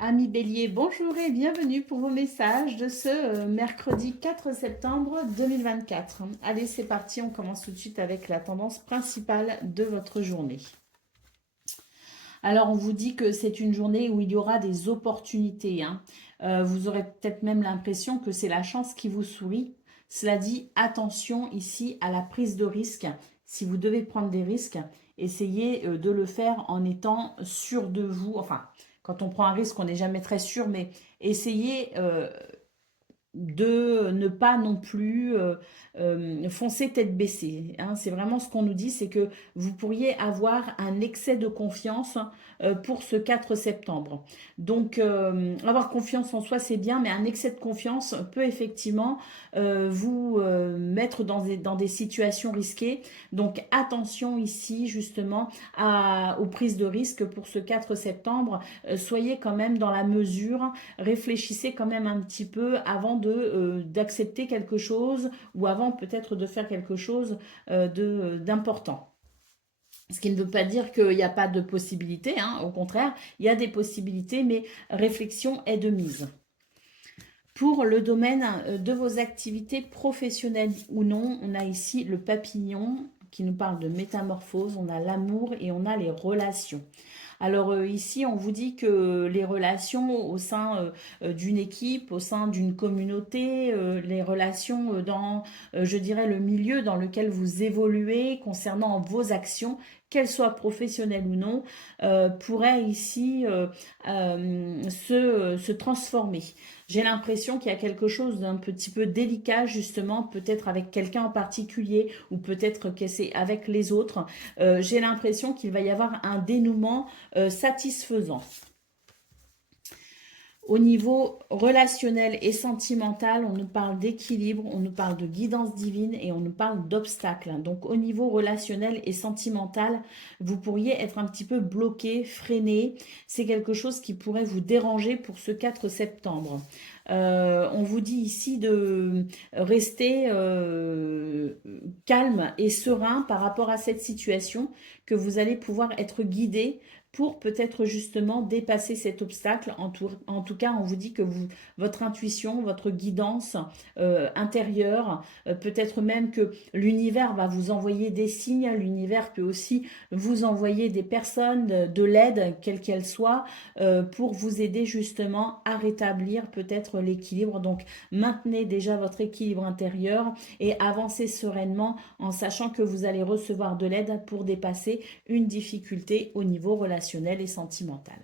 Amis Bélier, bonjour et bienvenue pour vos messages de ce mercredi 4 septembre 2024. Allez, c'est parti, on commence tout de suite avec la tendance principale de votre journée. Alors, on vous dit que c'est une journée où il y aura des opportunités, hein. Vous aurez peut-être même l'impression que c'est la chance qui vous sourit. Cela dit, attention ici à la prise de risque. Si vous devez prendre des risques, essayez de le faire en étant sûr de vous. Enfin, quand on prend un risque, on n'est jamais très sûr, mais essayez de ne pas non plus foncer tête baissée, hein. C'est vraiment ce qu'on nous dit, c'est que vous pourriez avoir un excès de confiance pour ce 4 septembre. Donc, avoir confiance en soi, c'est bien, mais un excès de confiance peut effectivement vous mettre dans des situations risquées. Donc, attention ici, justement, aux prises de risque pour ce 4 septembre. Soyez quand même dans la mesure, réfléchissez quand même un petit peu avant d'accepter quelque chose ou avant peut-être de faire quelque chose d'important. Ce qui ne veut pas dire qu'il n'y a pas de possibilités, hein. Au contraire, il y a des possibilités, mais réflexion est de mise. Pour le domaine de vos activités professionnelles ou non, on a ici le papillon qui nous parle de métamorphose, on a l'amour et on a les relations. Alors ici, on vous dit que les relations au sein d'une équipe, au sein d'une communauté, les relations dans, je dirais, le milieu dans lequel vous évoluez concernant vos actions, qu'elles soient professionnelles ou non, pourraient ici se transformer. J'ai l'impression qu'il y a quelque chose d'un petit peu délicat, justement, peut-être avec quelqu'un en particulier ou peut-être que c'est avec les autres. J'ai l'impression qu'il va y avoir un dénouement satisfaisant. Au niveau relationnel et sentimental, on nous parle d'équilibre, on nous parle de guidance divine et on nous parle d'obstacles. Donc au niveau relationnel et sentimental, vous pourriez être un petit peu bloqué, freiné. C'est quelque chose qui pourrait vous déranger pour ce 4 septembre. On vous dit ici de rester calme et serein par rapport à cette situation, que vous allez pouvoir être guidé pour peut-être justement dépasser cet obstacle. En tout cas, on vous dit que votre intuition, votre guidance intérieure, peut-être même que l'univers va vous envoyer des signes, l'univers peut aussi vous envoyer des personnes, de l'aide, quelle qu'elle soit, pour vous aider justement à rétablir peut-être l'équilibre. Donc, maintenez déjà votre équilibre intérieur et avancez sereinement en sachant que vous allez recevoir de l'aide pour dépasser une difficulté au niveau relationnel et sentimental.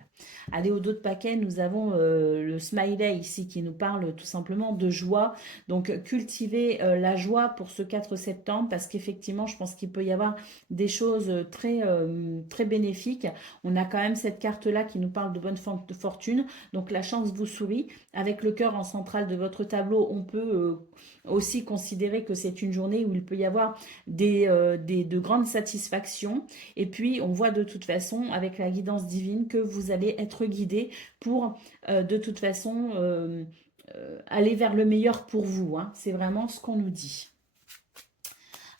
Allez, au dos de paquet, nous avons le smiley ici qui nous parle tout simplement de joie. Donc, cultivez la joie pour ce 4 septembre parce qu'effectivement, je pense qu'il peut y avoir des choses très bénéfiques. On a quand même cette carte-là qui nous parle de bonne fortune. Donc, la chance vous sourit. Avec le cœur en centrale de votre tableau, on peut aussi considérer que c'est une journée où il peut y avoir de grandes satisfactions. Et puis, on voit de toute façon, avec la guidance divine, que vous allez être guidé pour, de toute façon, aller vers le meilleur pour vous, hein. C'est vraiment ce qu'on nous dit.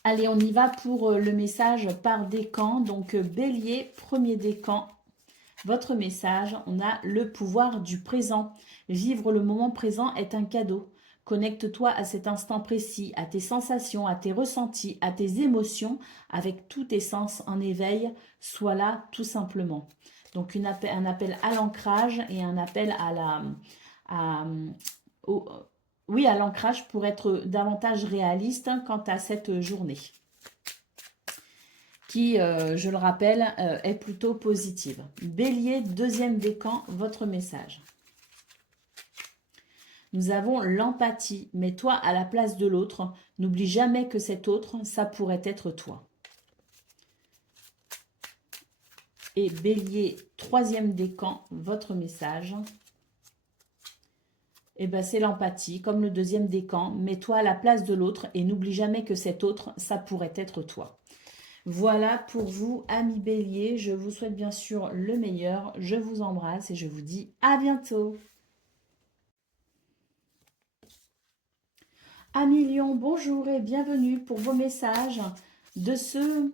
Allez, on y va pour le message par décan. Donc, Bélier, premier décan. Votre message, on a le pouvoir du présent. Vivre le moment présent est un cadeau. Connecte-toi à cet instant précis, à tes sensations, à tes ressentis, à tes émotions, avec tous tes sens en éveil. Sois là tout simplement. Donc un appel à l'ancrage et un appel à, au- oui, à l'ancrage pour être davantage réaliste quant à cette journée qui, je le rappelle, est plutôt positive. Bélier, deuxième décan, votre message. Nous avons l'empathie. Mets-toi à la place de l'autre. N'oublie jamais que cet autre, ça pourrait être toi. Et Bélier, troisième décan, votre message. Eh ben, c'est l'empathie, comme le deuxième décan. Mets-toi à la place de l'autre et n'oublie jamais que cet autre, ça pourrait être toi. Voilà pour vous, amis Bélier. Je vous souhaite bien sûr le meilleur. Je vous embrasse et je vous dis à bientôt. Amis Lion, bonjour et bienvenue pour vos messages de ce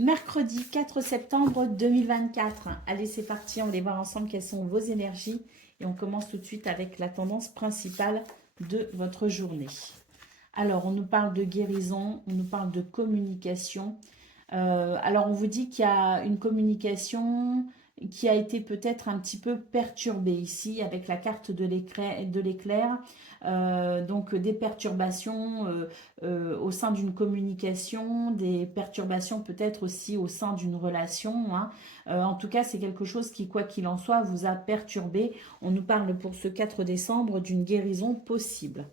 Mercredi 4 septembre 2024. Allez, c'est parti, on va voir ensemble quelles sont vos énergies. Et on commence tout de suite avec la tendance principale de votre journée. Alors, on nous parle de guérison, on nous parle de communication. Alors, on vous dit qu'il y a une communication qui a été peut-être un petit peu perturbée ici avec la carte de l'éclair. Donc, des perturbations au sein d'une communication, des perturbations peut-être aussi au sein d'une relation. Hein. En tout cas, c'est quelque chose qui, quoi qu'il en soit, vous a perturbé. On nous parle pour ce 4 décembre d'une guérison possible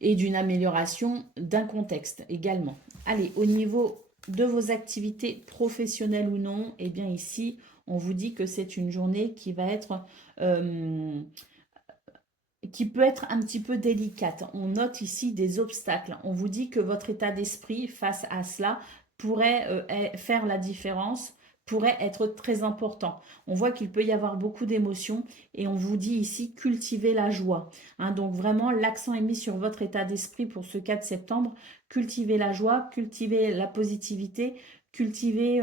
et d'une amélioration d'un contexte également. Allez, au niveau de vos activités professionnelles ou non, eh bien ici, on vous dit que c'est une journée qui va être... qui peut être un petit peu délicate. On note ici des obstacles. On vous dit que votre état d'esprit face à cela pourrait faire la différence, pourrait être très important. On voit qu'il peut y avoir beaucoup d'émotions et on vous dit ici cultiver la joie. Hein, donc vraiment, l'accent est mis sur votre état d'esprit pour ce 4 septembre. Cultiver la joie, cultiver la positivité, cultiver,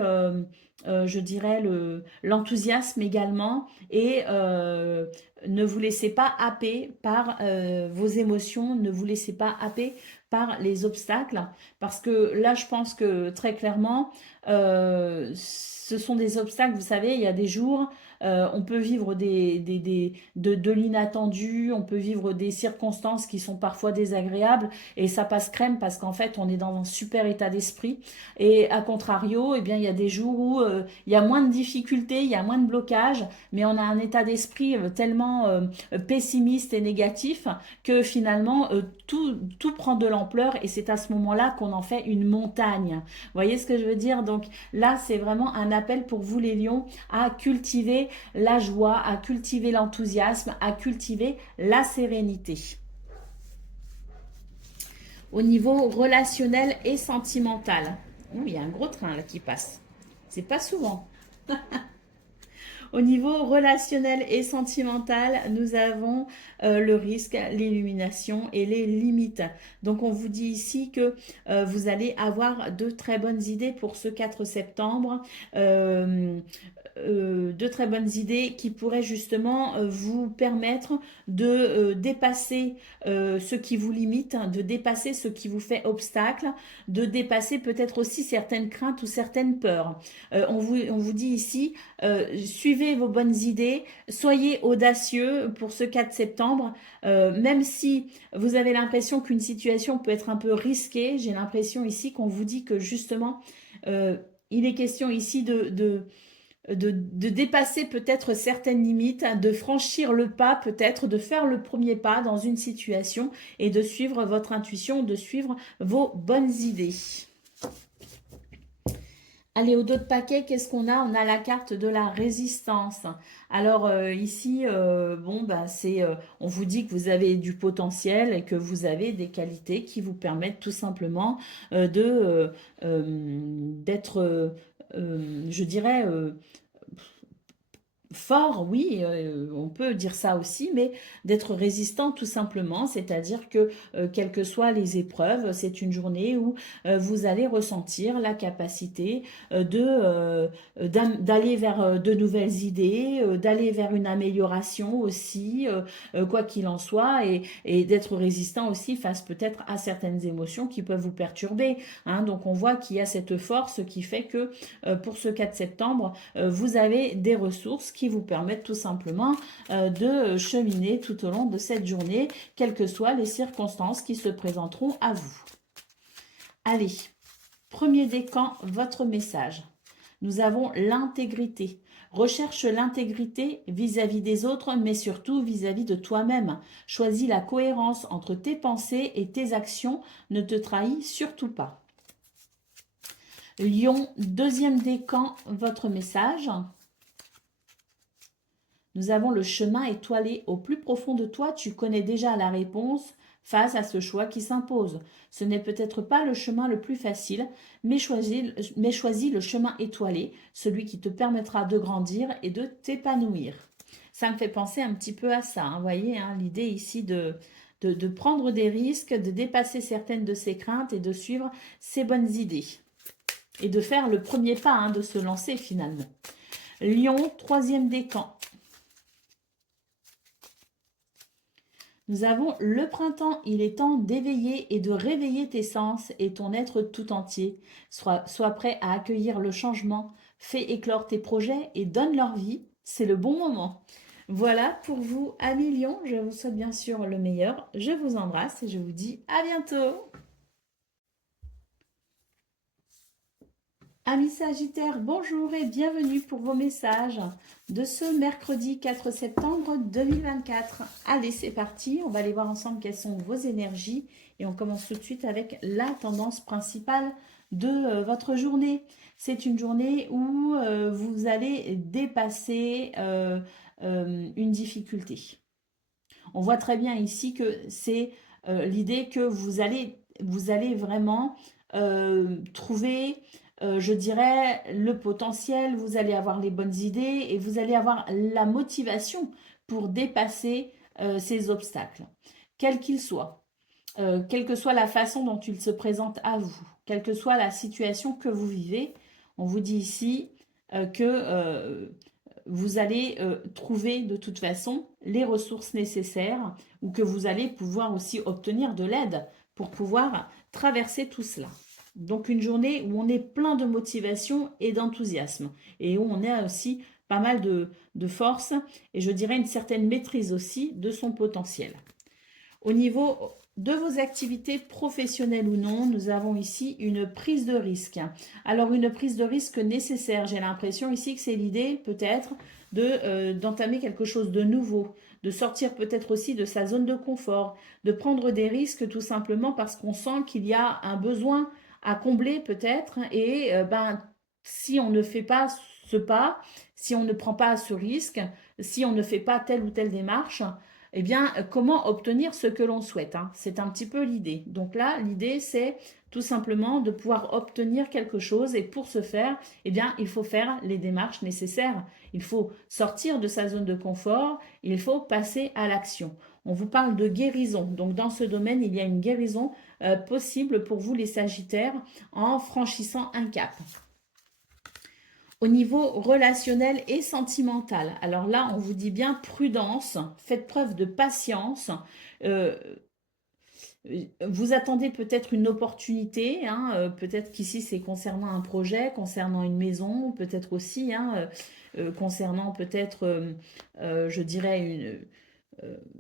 je dirais, l'enthousiasme également et ne vous laissez pas happer par vos émotions, ne vous laissez pas happer par les obstacles, parce que là, je pense que très clairement, ce sont des obstacles, vous savez, il y a des jours, on peut vivre de l'inattendu, on peut vivre des circonstances qui sont parfois désagréables, et ça passe crème parce qu'en fait, on est dans un super état d'esprit, et à contrario, eh bien, il y a des jours où il y a moins de difficultés, il y a moins de blocages, mais on a un état d'esprit tellement pessimiste et négatif que finalement tout prend de l'ampleur et c'est à ce moment-là qu'on en fait une montagne. Vous voyez ce que je veux dire? Donc là, c'est vraiment un appel pour vous les lions à cultiver la joie, à cultiver l'enthousiasme, à cultiver la sérénité. Au niveau relationnel et sentimental. Il y a un gros train là qui passe. C'est pas souvent. Au niveau relationnel et sentimental, nous avons le risque, l'illumination et les limites. Donc on vous dit ici que vous allez avoir de très bonnes idées pour ce 4 septembre. De très bonnes idées qui pourraient justement vous permettre de dépasser ce qui vous limite, de dépasser ce qui vous fait obstacle, de dépasser peut-être aussi certaines craintes ou certaines peurs. On vous dit ici, suivez vos bonnes idées, soyez audacieux pour ce 4 septembre, même si vous avez l'impression qu'une situation peut être un peu risquée, j'ai l'impression ici qu'on vous dit que justement, il est question ici de dépasser peut-être certaines limites, de franchir le pas peut-être, de faire le premier pas dans une situation et de suivre votre intuition, de suivre vos bonnes idées. Allez, au dos de paquet, qu'est-ce qu'on a? On a la carte de la résistance. Alors ici, on vous dit que vous avez du potentiel et que vous avez des qualités qui vous permettent tout simplement d'être, je dirais, fort, oui, on peut dire ça aussi, mais d'être résistant tout simplement, c'est-à-dire que quelles que soient les épreuves, c'est une journée où vous allez ressentir la capacité d'aller vers de nouvelles idées, d'aller vers une amélioration aussi, quoi qu'il en soit, et d'être résistant aussi face peut-être à certaines émotions qui peuvent vous perturber. Hein. Donc on voit qu'il y a cette force qui fait que pour ce 4 septembre, vous avez des ressources qui vous permettent tout simplement de cheminer tout au long de cette journée, quelles que soient les circonstances qui se présenteront à vous. Allez, premier décan, votre message. Nous avons l'intégrité. Recherche l'intégrité vis-à-vis des autres, mais surtout vis-à-vis de toi-même. Choisis la cohérence entre tes pensées et tes actions. Ne te trahis surtout pas. Lion, deuxième décan, votre message. Nous avons le chemin étoilé. Au plus profond de toi, tu connais déjà la réponse face à ce choix qui s'impose. Ce n'est peut-être pas le chemin le plus facile, mais choisis le chemin étoilé, celui qui te permettra de grandir et de t'épanouir. Ça me fait penser un petit peu à ça, vous voyez, hein, l'idée ici de prendre des risques, de dépasser certaines de ses craintes et de suivre ses bonnes idées. et de faire le premier pas, hein, de se lancer finalement. Lion, troisième décan. Nous avons le printemps, il est temps d'éveiller et de réveiller tes sens et ton être tout entier. Sois prêt à accueillir le changement, fais éclore tes projets et donne leur vie, c'est le bon moment. Voilà pour vous, amis Lion, je vous souhaite bien sûr le meilleur, je vous embrasse et je vous dis à bientôt. Amis Sagittaires, bonjour et bienvenue pour vos messages de ce mercredi 4 septembre 2024. Allez, c'est parti, on va aller voir ensemble quelles sont vos énergies et on commence tout de suite avec la tendance principale de votre journée. C'est une journée où vous allez dépasser une difficulté. On voit très bien ici que c'est l'idée que vous allez vraiment trouver, je dirais, le potentiel, vous allez avoir les bonnes idées et vous allez avoir la motivation pour dépasser ces obstacles, quels qu'ils soient. Quelle que soit la façon dont il se présente à vous, quelle que soit la situation que vous vivez, on vous dit ici que vous allez trouver de toute façon les ressources nécessaires ou que vous allez pouvoir aussi obtenir de l'aide pour pouvoir traverser tout cela. Donc une journée où on est plein de motivation et d'enthousiasme et où on a aussi pas mal de force et je dirais une certaine maîtrise aussi de son potentiel. Au niveau de vos activités professionnelles ou non, nous avons ici une prise de risque. Alors une prise de risque nécessaire, j'ai l'impression ici que c'est l'idée peut-être d'entamer quelque chose de nouveau, de sortir peut-être aussi de sa zone de confort, de prendre des risques tout simplement parce qu'on sent qu'il y a un besoin à combler peut-être et si on ne fait pas ce pas, si on ne prend pas ce risque, si on ne fait pas telle ou telle démarche, eh bien, comment obtenir ce que l'on souhaite, hein. C'est un petit peu l'idée. Donc là, l'idée, c'est tout simplement de pouvoir obtenir quelque chose et pour ce faire, eh bien, il faut faire les démarches nécessaires. Il faut sortir de sa zone de confort, il faut passer à l'action. On vous parle de guérison. Donc dans ce domaine, il y a une guérison possible pour vous les Sagittaires en franchissant un cap. Au niveau relationnel et sentimental, alors là, on vous dit bien prudence, faites preuve de patience. Euh, vous attendez peut-être une opportunité, hein, peut-être qu'ici c'est concernant un projet, concernant une maison, peut-être aussi hein, concernant peut-être, je dirais,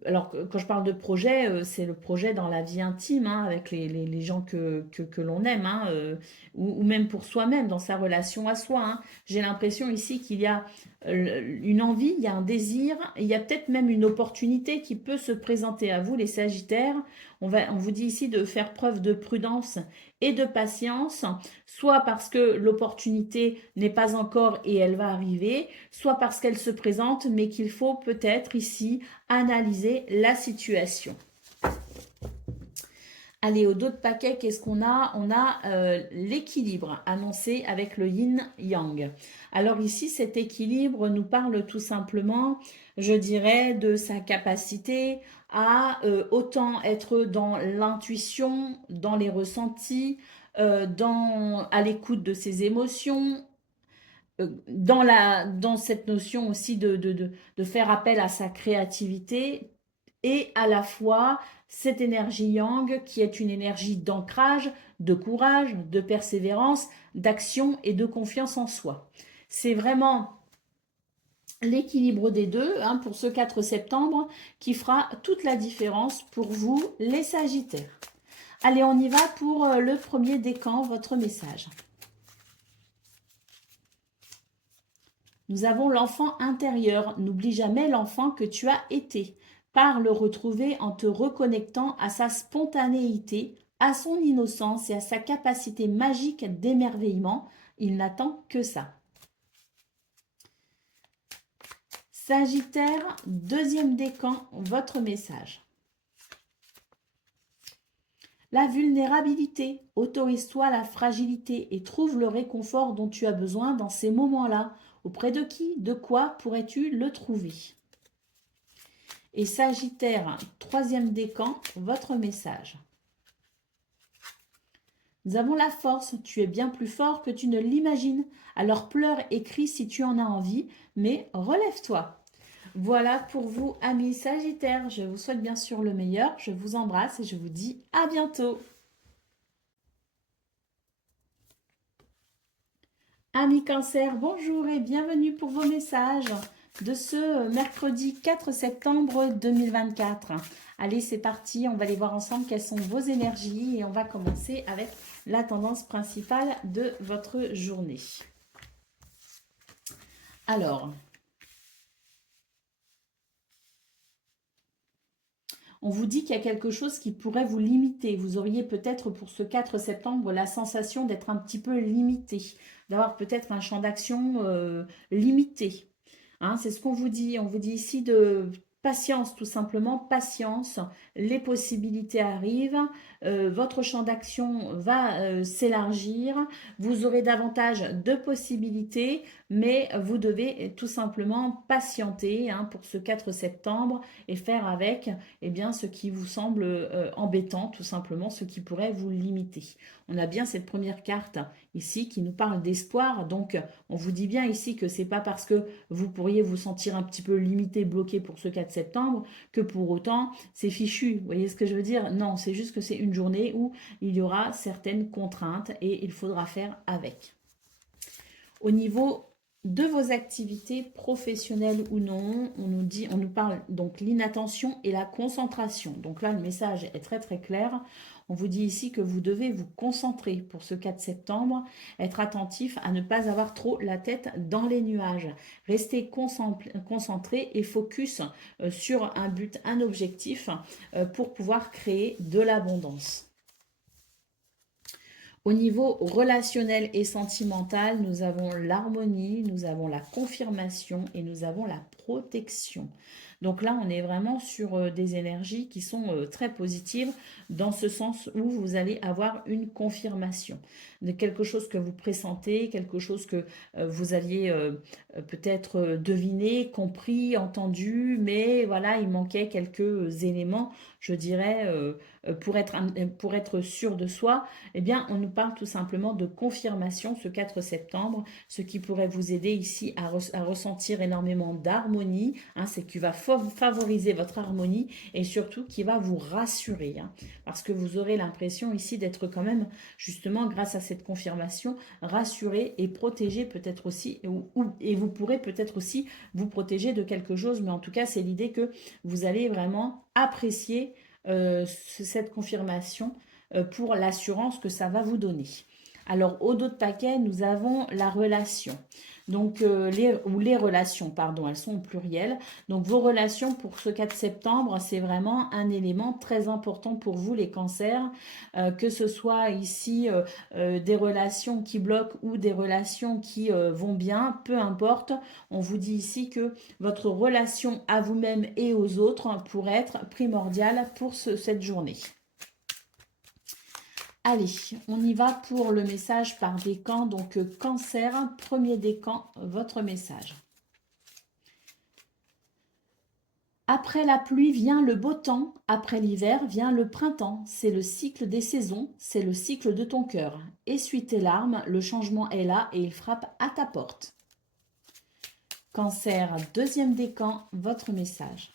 alors, quand je parle de projet, c'est le projet dans la vie intime, hein, avec les gens que l'on aime, hein, ou même pour soi-même, dans sa relation à soi, hein. J'ai l'impression ici qu'il y a une envie, il y a un désir, il y a peut-être même une opportunité qui peut se présenter à vous, les Sagittaires. On vous dit ici de faire preuve de prudence et de patience, soit parce que l'opportunité n'est pas encore et elle va arriver, soit parce qu'elle se présente, mais qu'il faut peut-être ici analyser la situation. Allez, au dos de paquet, qu'est-ce qu'on a? On a l'équilibre annoncé avec le yin-yang. Alors ici, cet équilibre nous parle tout simplement, je dirais, de sa capacité à autant être dans l'intuition, dans les ressentis, à l'écoute de ses émotions, dans cette notion aussi de faire appel à sa créativité et à la fois cette énergie yang qui est une énergie d'ancrage, de courage, de persévérance, d'action et de confiance en soi. C'est vraiment l'équilibre des deux hein, pour ce 4 septembre qui fera toute la différence pour vous les Sagittaires. Allez, on y va pour le premier décan, votre message. Nous avons l'enfant intérieur. N'oublie jamais l'enfant que tu as été. Pars le retrouver en te reconnectant à sa spontanéité, à son innocence et à sa capacité magique d'émerveillement. Il n'attend que ça. Sagittaire, deuxième décan, votre message. La vulnérabilité, autorise-toi la fragilité et trouve le réconfort dont tu as besoin dans ces moments-là. Auprès de qui, de quoi pourrais-tu le trouver? Et Sagittaire, troisième décan, votre message. Nous avons la force. Tu es bien plus fort que tu ne l'imagines. Alors pleure et crie si tu en as envie, mais relève-toi. Voilà pour vous, amis Sagittaires. Je vous souhaite bien sûr le meilleur. Je vous embrasse et je vous dis à bientôt. Amis Cancer, bonjour et bienvenue pour vos messages de ce mercredi 4 septembre 2024. Allez, c'est parti, on va aller voir ensemble quelles sont vos énergies et on va commencer avec la tendance principale de votre journée. Alors, on vous dit qu'il y a quelque chose qui pourrait vous limiter. Vous auriez peut-être pour ce 4 septembre la sensation d'être un petit peu limité, d'avoir peut-être un champ d'action limité. Hein, c'est ce qu'on vous dit. On vous dit ici de patience, tout simplement, patience. Les possibilités arrivent. Votre champ d'action va s'élargir. Vous aurez davantage de possibilités, mais vous devez tout simplement patienter pour ce 4 septembre et faire avec ce qui vous semble embêtant, tout simplement, ce qui pourrait vous limiter. On a bien cette première carte ici qui nous parle d'espoir. Donc, on vous dit bien ici que c'est pas parce que vous pourriez vous sentir un petit peu limité, bloqué pour ce 4 septembre que pour autant c'est fichu. Vous voyez ce que je veux dire? Non, c'est juste que c'est une journée où il y aura certaines contraintes et il faudra faire avec. Au niveau de vos activités professionnelles ou non, on nous parle donc l'inattention et la concentration. Donc là, le message est très très clair. On vous dit ici que vous devez vous concentrer pour ce 4 septembre, être attentif à ne pas avoir trop la tête dans les nuages. Restez concentré et focus sur un but, un objectif pour pouvoir créer de l'abondance. Au niveau relationnel et sentimental, nous avons l'harmonie, nous avons la confirmation et nous avons la protection. Donc là, on est vraiment sur des énergies qui sont très positives dans ce sens où vous allez avoir une confirmation de quelque chose que vous pressentez, quelque chose que vous aviez peut-être deviné, compris, entendu, mais voilà, il manquait quelques éléments, je dirais, pour être sûr de soi. Eh bien, on nous parle tout simplement de confirmation ce 4 septembre, ce qui pourrait vous aider ici à ressentir énormément d'harmonie. C'est qui va favoriser votre harmonie et surtout qui va vous rassurer. Parce que vous aurez l'impression ici d'être quand même, justement, grâce à cette confirmation, rassuré et protégé peut-être aussi. Et vous pourrez peut-être aussi vous protéger de quelque chose. Mais en tout cas, c'est l'idée que vous allez vraiment apprécier cette confirmation pour l'assurance que ça va vous donner. Alors, au dos de paquet, nous avons la relation. Donc, les relations, pardon, elles sont au pluriel. Donc, vos relations pour ce 4 septembre, c'est vraiment un élément très important pour vous, les cancers. Que ce soit ici des relations qui bloquent ou des relations qui vont bien, peu importe. On vous dit ici que votre relation à vous-même et aux autres pourrait être primordiale pour cette journée. Allez, on y va pour le message par décan. Donc, Cancer, premier décan, votre message. Après la pluie vient le beau temps, après l'hiver vient le printemps. C'est le cycle des saisons, c'est le cycle de ton cœur. Essuie tes larmes, le changement est là et il frappe à ta porte. Cancer, deuxième décan, votre message.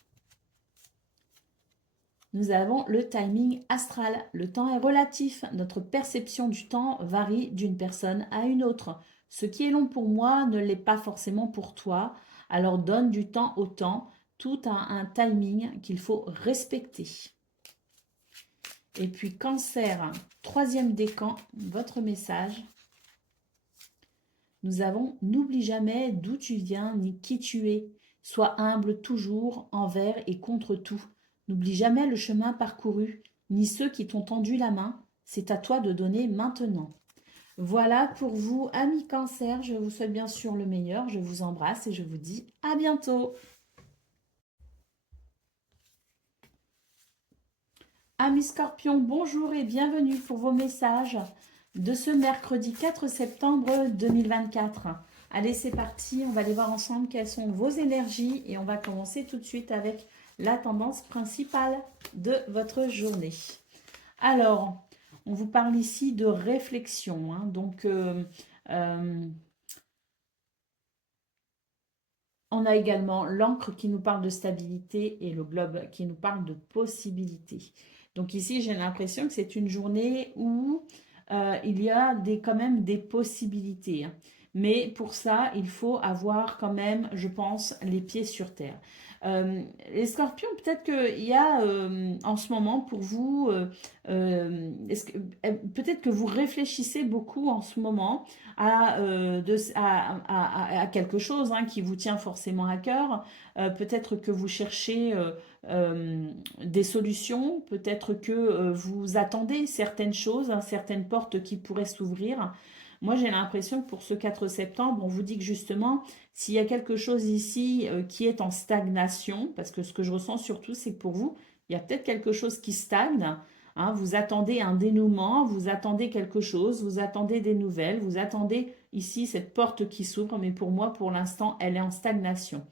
Nous avons le timing astral. Le temps est relatif. Notre perception du temps varie d'une personne à une autre. Ce qui est long pour moi ne l'est pas forcément pour toi. Alors donne du temps au temps. Tout a un timing qu'il faut respecter. Et puis Cancer, troisième décan, votre message. Nous avons « N'oublie jamais d'où tu viens ni qui tu es. Sois humble toujours envers et contre tout. N'oublie jamais le chemin parcouru, ni ceux qui t'ont tendu la main. C'est à toi de donner maintenant. » Voilà pour vous, amis Cancer. Je vous souhaite bien sûr le meilleur. Je vous embrasse et je vous dis à bientôt. Amis Scorpions, bonjour et bienvenue pour vos messages de ce mercredi 4 septembre 2024. Allez, c'est parti. On va aller voir ensemble quelles sont vos énergies et on va commencer tout de suite avec la tendance principale de votre journée. Alors, on vous parle ici de réflexion, hein. Donc, euh, on a également l'encre qui nous parle de stabilité et le globe qui nous parle de possibilité. Donc ici, j'ai l'impression que c'est une journée où il y a quand même des possibilités, hein. Mais pour ça, il faut avoir quand même, je pense, les pieds sur terre. Les scorpions, peut-être qu'il y a en ce moment pour vous, peut-être que vous réfléchissez beaucoup en ce moment à quelque chose, hein, qui vous tient forcément à cœur. Peut-être que vous cherchez des solutions, peut-être que vous attendez certaines choses, hein, certaines portes qui pourraient s'ouvrir. Moi, j'ai l'impression que pour ce 4 septembre, on vous dit que justement, s'il y a quelque chose ici qui est en stagnation, parce que ce que je ressens surtout, c'est que pour vous, il y a peut-être quelque chose qui stagne. Hein, vous attendez un dénouement, vous attendez quelque chose, vous attendez des nouvelles, vous attendez ici cette porte qui s'ouvre, mais pour moi, pour l'instant, elle est en stagnation.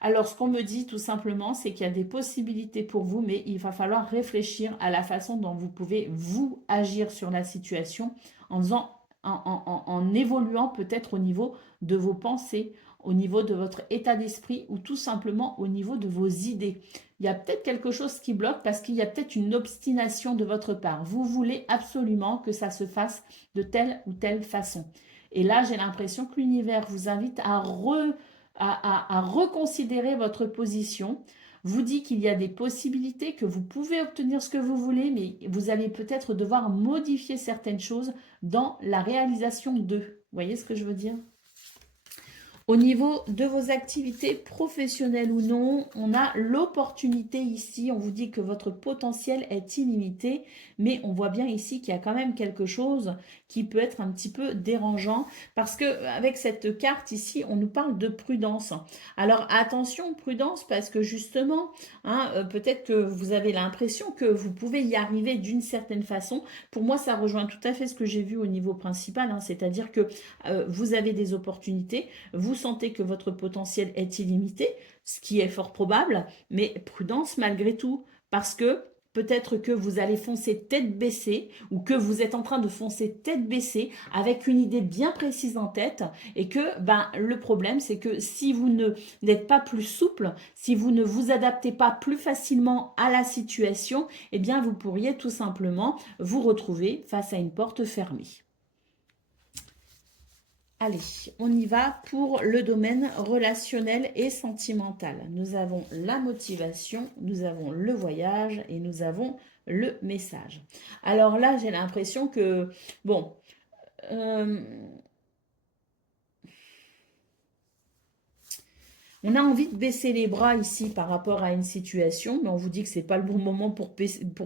Alors, ce qu'on me dit tout simplement, c'est qu'il y a des possibilités pour vous, mais il va falloir réfléchir à la façon dont vous pouvez, vous, agir sur la situation en faisant, en évoluant peut-être au niveau de vos pensées, au niveau de votre état d'esprit ou tout simplement au niveau de vos idées. Il y a peut-être quelque chose qui bloque parce qu'il y a peut-être une obstination de votre part. Vous voulez absolument que ça se fasse de telle ou telle façon. Et là, j'ai l'impression que l'univers vous invite à reconsidérer votre position, vous dit qu'il y a des possibilités, que vous pouvez obtenir ce que vous voulez, mais vous allez peut-être devoir modifier certaines choses dans la réalisation d'eux. Vous voyez ce que je veux dire? Au niveau de vos activités professionnelles ou non, on a l'opportunité ici, on vous dit que votre potentiel est illimité, mais on voit bien ici qu'il y a quand même quelque chose qui peut être un petit peu dérangeant, parce que avec cette carte ici, on nous parle de prudence. Alors attention, prudence, parce que justement, hein, peut-être que vous avez l'impression que vous pouvez y arriver d'une certaine façon. Pour moi, ça rejoint tout à fait ce que j'ai vu au niveau principal, hein, c'est-à-dire que vous avez des opportunités, vous sentez que votre potentiel est illimité, ce qui est fort probable, mais prudence malgré tout, parce que peut-être que vous allez foncer tête baissée ou que vous êtes en train de foncer tête baissée avec une idée bien précise en tête et que le problème c'est que si vous n'êtes pas plus souple, si vous ne vous adaptez pas plus facilement à la situation, eh bien vous pourriez tout simplement vous retrouver face à une porte fermée. Allez, on y va pour le domaine relationnel et sentimental. Nous avons la motivation, nous avons le voyage et nous avons le message. Alors là, j'ai l'impression que, bon, euh, on a envie de baisser les bras ici par rapport à une situation, mais on vous dit que ce n'est pas le bon moment pour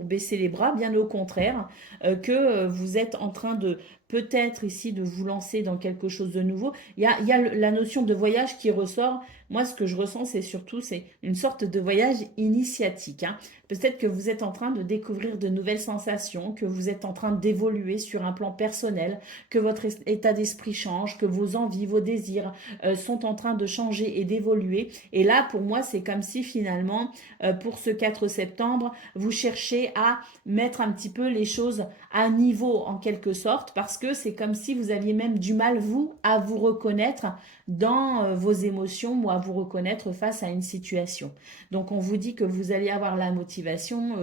baisser les bras, bien au contraire, que vous êtes en train de peut-être ici de vous lancer dans quelque chose de nouveau. Il y a la notion de voyage qui ressort. Moi, ce que je ressens, c'est une sorte de voyage initiatique, hein. Peut-être que vous êtes en train de découvrir de nouvelles sensations, que vous êtes en train d'évoluer sur un plan personnel, que votre état d'esprit change, que vos envies, vos désirs sont en train de changer et d'évoluer. Et là, pour moi, c'est comme si finalement, pour ce 4 septembre, vous cherchez à mettre un petit peu les choses à niveau en quelque sorte, parce que c'est comme si vous aviez même du mal, vous, à vous reconnaître dans vos émotions ou à vous reconnaître face à une situation. Donc, on vous dit que vous allez avoir la motivation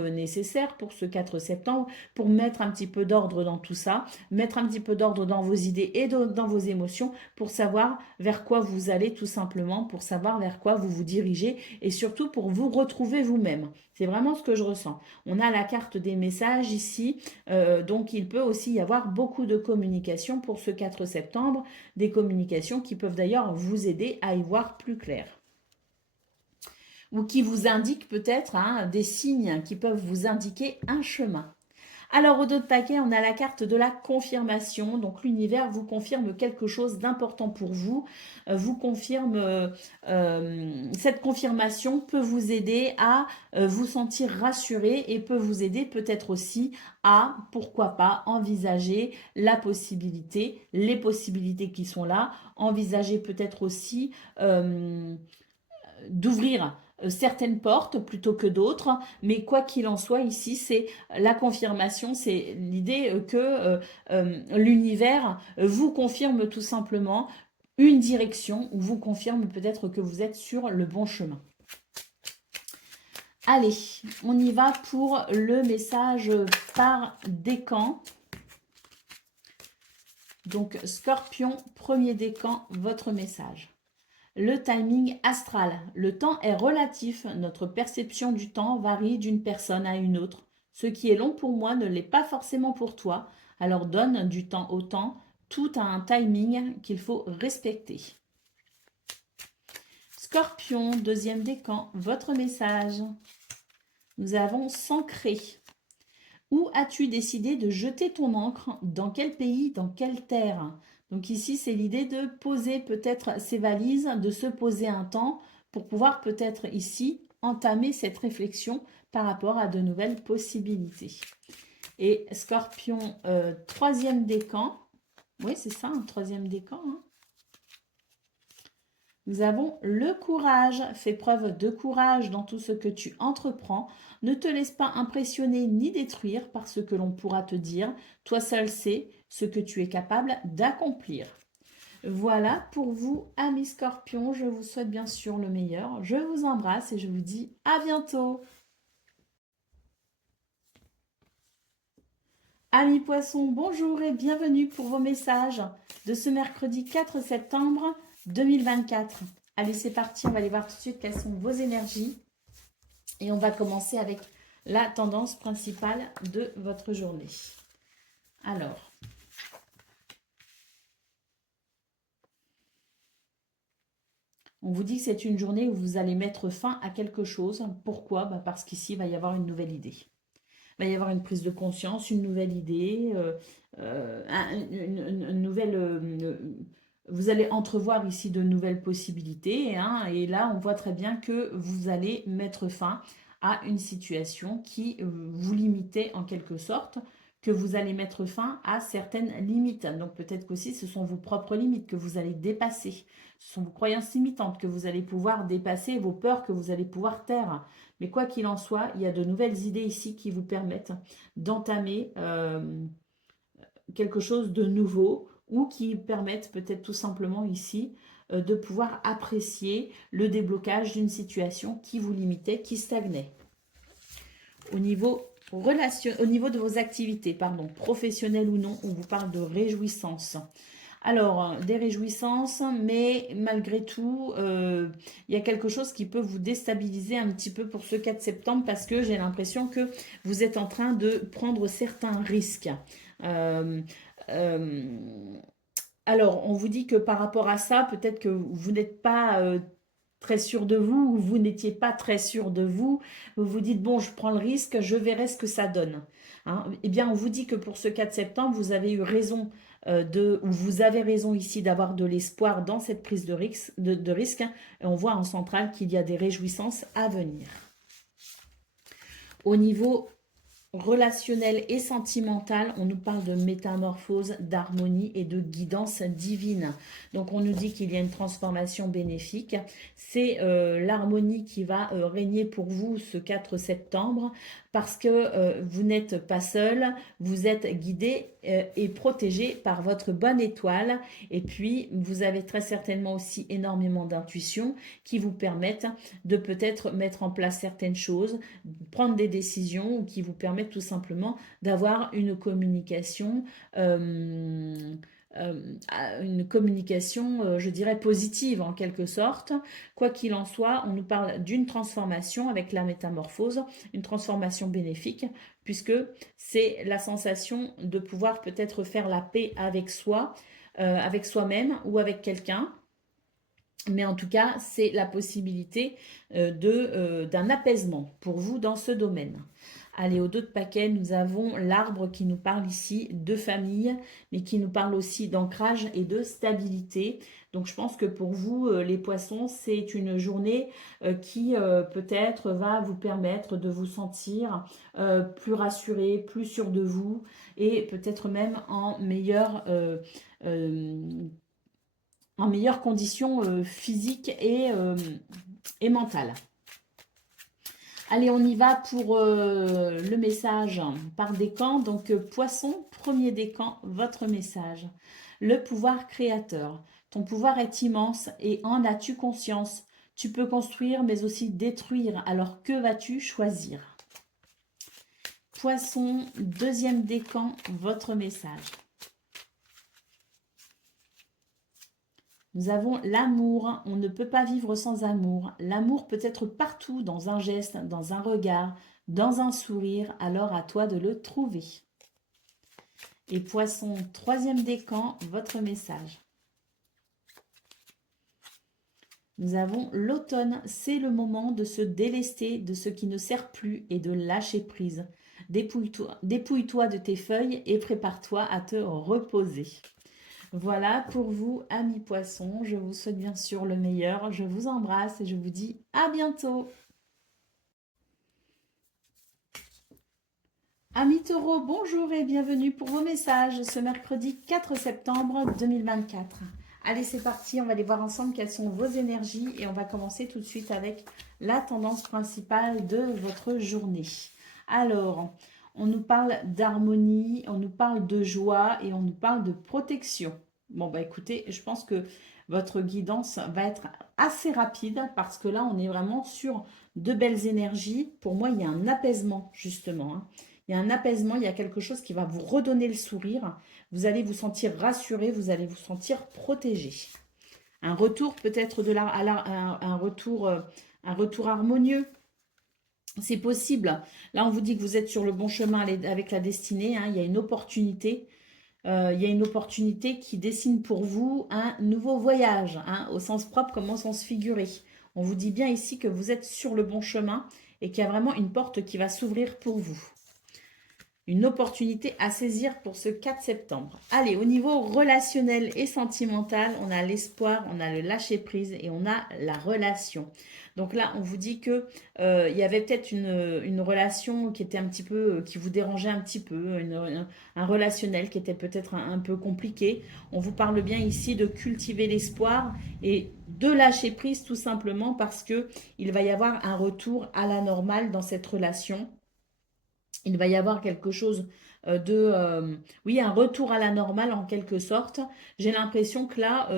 nécessaire pour ce 4 septembre pour mettre un petit peu d'ordre dans tout ça, mettre un petit peu d'ordre dans vos idées et dans vos émotions pour savoir vers quoi vous allez tout simplement, pour savoir vers quoi vous vous dirigez et surtout pour vous retrouver vous-même. C'est vraiment ce que je ressens. On a la carte des messages ici, donc il peut aussi y avoir beaucoup de communication pour ce 4 septembre, des communications qui peuvent d'ailleurs vous aider à y voir plus clair ou qui vous indiquent peut-être, hein, des signes qui peuvent vous indiquer un chemin. Alors, au dos de paquet, on a la carte de la confirmation. Donc, l'univers vous confirme quelque chose d'important pour vous. Vous confirme, cette confirmation peut vous aider à vous sentir rassuré et peut vous aider peut-être aussi à, pourquoi pas, envisager la possibilité, les possibilités qui sont là. Envisager peut-être aussi d'ouvrir certaines portes plutôt que d'autres, mais quoi qu'il en soit, ici, c'est la confirmation, c'est l'idée que l'univers vous confirme tout simplement une direction ou vous confirme peut-être que vous êtes sur le bon chemin. Allez, on y va pour le message par décan. Donc, Scorpion, premier décan, votre message. Le timing astral. Le temps est relatif. Notre perception du temps varie d'une personne à une autre. Ce qui est long pour moi ne l'est pas forcément pour toi. Alors donne du temps au temps. Tout a un timing qu'il faut respecter. Scorpion, deuxième décan, votre message. Nous avons s'ancrer. Où as-tu décidé de jeter ton encre? Dans quel pays? Dans quelle terre? Donc ici, c'est l'idée de poser peut-être ses valises, de se poser un temps pour pouvoir peut-être ici entamer cette réflexion par rapport à de nouvelles possibilités. Et Scorpion, troisième décan. Oui, c'est ça, un troisième décan. Hein. Nous avons le courage. Fais preuve de courage dans tout ce que tu entreprends. Ne te laisse pas impressionner ni détruire par ce que l'on pourra te dire. Toi seul sais ce que tu es capable d'accomplir. Voilà pour vous, amis Scorpions. Je vous souhaite bien sûr le meilleur. Je vous embrasse et je vous dis à bientôt. Amis Poissons, bonjour et bienvenue pour vos messages de ce mercredi 4 septembre 2024. Allez, c'est parti, on va aller voir tout de suite quelles sont vos énergies. Et on va commencer avec la tendance principale de votre journée. Alors, on vous dit que c'est une journée où vous allez mettre fin à quelque chose. Pourquoi? Parce qu'ici, il va y avoir une nouvelle idée. Il va y avoir une prise de conscience, une nouvelle idée, une nouvelle... vous allez entrevoir ici de nouvelles possibilités. Hein, et là, on voit très bien que vous allez mettre fin à une situation qui vous limitait en quelque sorte, que vous allez mettre fin à certaines limites. Donc peut-être qu'aussi ce sont vos propres limites que vous allez dépasser. Ce sont vos croyances limitantes que vous allez pouvoir dépasser, vos peurs que vous allez pouvoir taire. Mais quoi qu'il en soit, il y a de nouvelles idées ici qui vous permettent d'entamer quelque chose de nouveau ou qui permettent peut-être tout simplement ici de pouvoir apprécier le déblocage d'une situation qui vous limitait, qui stagnait. Au niveau de vos activités, professionnelles ou non, on vous parle de réjouissance. Alors, des réjouissances, mais malgré tout, il y a quelque chose qui peut vous déstabiliser un petit peu pour ce 4 septembre parce que j'ai l'impression que vous êtes en train de prendre certains risques. Alors, on vous dit que par rapport à ça, peut-être que vous n'êtes pas très sûr de vous ou vous n'étiez pas très sûr de vous. Vous vous dites, bon, je prends le risque, je verrai ce que ça donne. Hein. Eh bien, on vous dit que pour ce 4 septembre, vous avez eu raison ou vous avez raison ici d'avoir de l'espoir dans cette prise de risque. Hein. Et on voit en centrale qu'il y a des réjouissances à venir. Au niveau relationnel et sentimental, on nous parle de métamorphose, d'harmonie et de guidance divine. Donc on nous dit qu'il y a une transformation bénéfique. C'est l'harmonie qui va régner pour vous ce 4 septembre parce que vous n'êtes pas seul, vous êtes guidé et protégé par votre bonne étoile. Et puis vous avez très certainement aussi énormément d'intuition qui vous permettent de peut-être mettre en place certaines choses, prendre des décisions ou qui vous permettent tout simplement d'avoir une communication, je dirais, positive en quelque sorte. Quoi qu'il en soit, on nous parle d'une transformation avec la métamorphose, une transformation bénéfique, puisque c'est la sensation de pouvoir peut-être faire la paix avec soi, avec soi-même ou avec quelqu'un. Mais en tout cas, c'est la possibilité d'un apaisement pour vous dans ce domaine. Allez, au dos de paquet, nous avons l'arbre qui nous parle ici de famille, mais qui nous parle aussi d'ancrage et de stabilité. Donc, je pense que pour vous, les poissons, c'est une journée qui peut-être va vous permettre de vous sentir plus rassuré, plus sûr de vous et peut-être même en meilleure condition physique et mentale. Allez, on y va pour le message par décan. Donc, Poisson, premier décan, votre message. Le pouvoir créateur. Ton pouvoir est immense et en as-tu conscience? Tu peux construire mais aussi détruire. Alors, que vas-tu choisir? Poisson, deuxième décan, votre message. Nous avons l'amour. On ne peut pas vivre sans amour. L'amour peut être partout, dans un geste, dans un regard, dans un sourire. Alors à toi de le trouver. Et Poisson, troisième décan, votre message. Nous avons l'automne. C'est le moment de se délester de ce qui ne sert plus et de lâcher prise. Dépouille-toi de tes feuilles et prépare-toi à te reposer. Voilà pour vous, amis poissons. Je vous souhaite bien sûr le meilleur. Je vous embrasse et je vous dis à bientôt. Amis taureaux, bonjour et bienvenue pour vos messages ce mercredi 4 septembre 2024. Allez, c'est parti. On va aller voir ensemble quelles sont vos énergies et on va commencer tout de suite avec la tendance principale de votre journée. Alors, on nous parle d'harmonie, on nous parle de joie et on nous parle de protection. Bon, bah écoutez, je pense que votre guidance va être assez rapide parce que là, on est vraiment sur de belles énergies. Pour moi, il y a un apaisement, justement. Hein. Il y a un apaisement, il y a quelque chose qui va vous redonner le sourire. Vous allez vous sentir rassuré, vous allez vous sentir protégé. Un retour peut-être de un retour harmonieux. C'est possible. Là, on vous dit que vous êtes sur le bon chemin avec la destinée. Hein. Il y a une opportunité. Il y a une opportunité qui dessine pour vous un nouveau voyage, hein, au sens propre comme au sens figuré. On vous dit bien ici que vous êtes sur le bon chemin et qu'il y a vraiment une porte qui va s'ouvrir pour vous. Une opportunité à saisir pour ce 4 septembre. Allez, au niveau relationnel et sentimental, on a l'espoir, on a le lâcher-prise et on a la relation. Donc là, on vous dit que il y avait peut-être une relation qui était un petit peu, qui vous dérangeait un petit peu, un relationnel qui était peut-être un peu compliqué. On vous parle bien ici de cultiver l'espoir et de lâcher prise tout simplement parce que il va y avoir un retour à la normale dans cette relation. Il va y avoir quelque chose oui, un retour à la normale en quelque sorte. J'ai l'impression que là,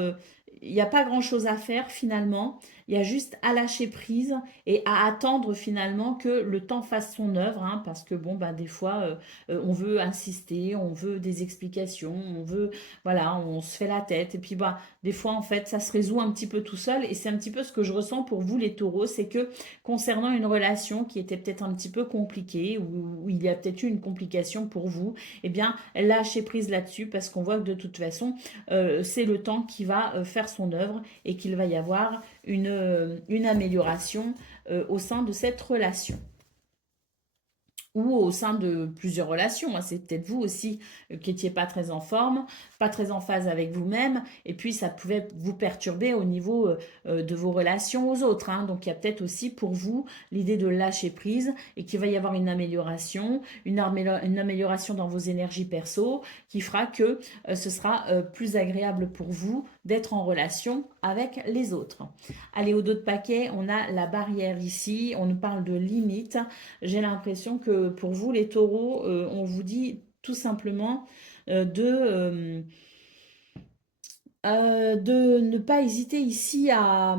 il n'y a pas grand-chose à faire finalement. Il y a juste à lâcher prise et à attendre finalement que le temps fasse son œuvre. Hein, parce que bon, bah, des fois, on veut insister, on veut des explications, on veut, voilà, on se fait la tête. Et puis, bah, des fois, en fait, ça se résout un petit peu tout seul. Et c'est un petit peu ce que je ressens pour vous, les taureaux. C'est que concernant une relation qui était peut-être un petit peu compliquée, ou il y a peut-être eu une complication pour vous, eh bien, lâchez prise là-dessus parce qu'on voit que de toute façon, c'est le temps qui va faire son œuvre et qu'il va y avoir une amélioration au sein de cette relation ou au sein de plusieurs relations. Hein. C'est peut-être vous aussi qui n'étiez pas très en forme, pas très en phase avec vous-même, et puis ça pouvait vous perturber au niveau de vos relations aux autres. Hein. Donc il y a peut-être aussi pour vous l'idée de lâcher prise et qu'il va y avoir une amélioration dans vos énergies perso qui fera que ce sera plus agréable pour vous d'être en relation avec les autres. Allez, au dos de paquet, on a la barrière ici, on nous parle de limite. J'ai l'impression que pour vous, les taureaux, on vous dit tout simplement de ne pas hésiter ici à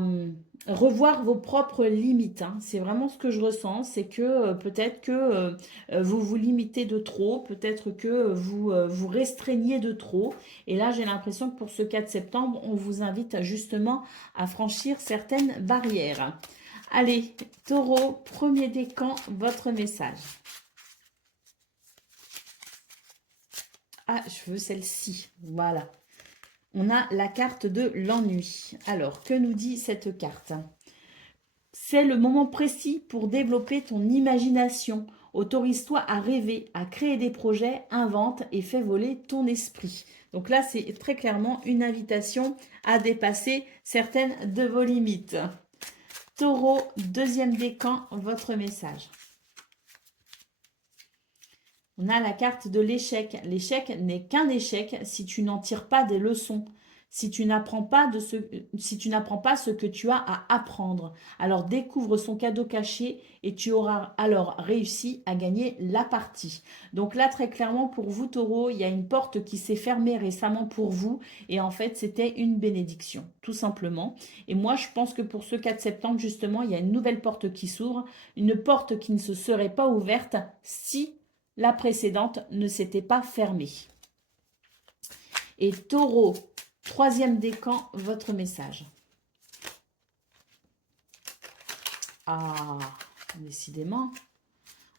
revoir vos propres limites. Hein. C'est vraiment ce que je ressens, c'est que peut-être que vous vous limitez de trop, peut-être que vous vous restreignez de trop. Et là, j'ai l'impression que pour ce 4 septembre, on vous invite justement à franchir certaines barrières. Allez, taureau, premier décan, votre message. Ah, je veux celle-ci. Voilà. On a la carte de l'ennui. Alors, que nous dit cette carte? C'est le moment précis pour développer ton imagination. Autorise-toi à rêver, à créer des projets, invente et fais voler ton esprit. Donc là, c'est très clairement une invitation à dépasser certaines de vos limites. Taureau, deuxième décan, votre message. On a la carte de l'échec. L'échec n'est qu'un échec si tu n'en tires pas des leçons. si tu n'apprends pas si tu n'apprends pas ce que tu as à apprendre. Alors découvre son cadeau caché et tu auras alors réussi à gagner la partie. Donc là, très clairement, pour vous, Taureau, il y a une porte qui s'est fermée récemment pour vous et en fait, c'était une bénédiction, tout simplement. Et moi, je pense que pour ce 4 septembre, justement, il y a une nouvelle porte qui s'ouvre, une porte qui ne se serait pas ouverte si la précédente ne s'était pas fermée. Et Taureau, troisième décan, votre message. Ah, décidément.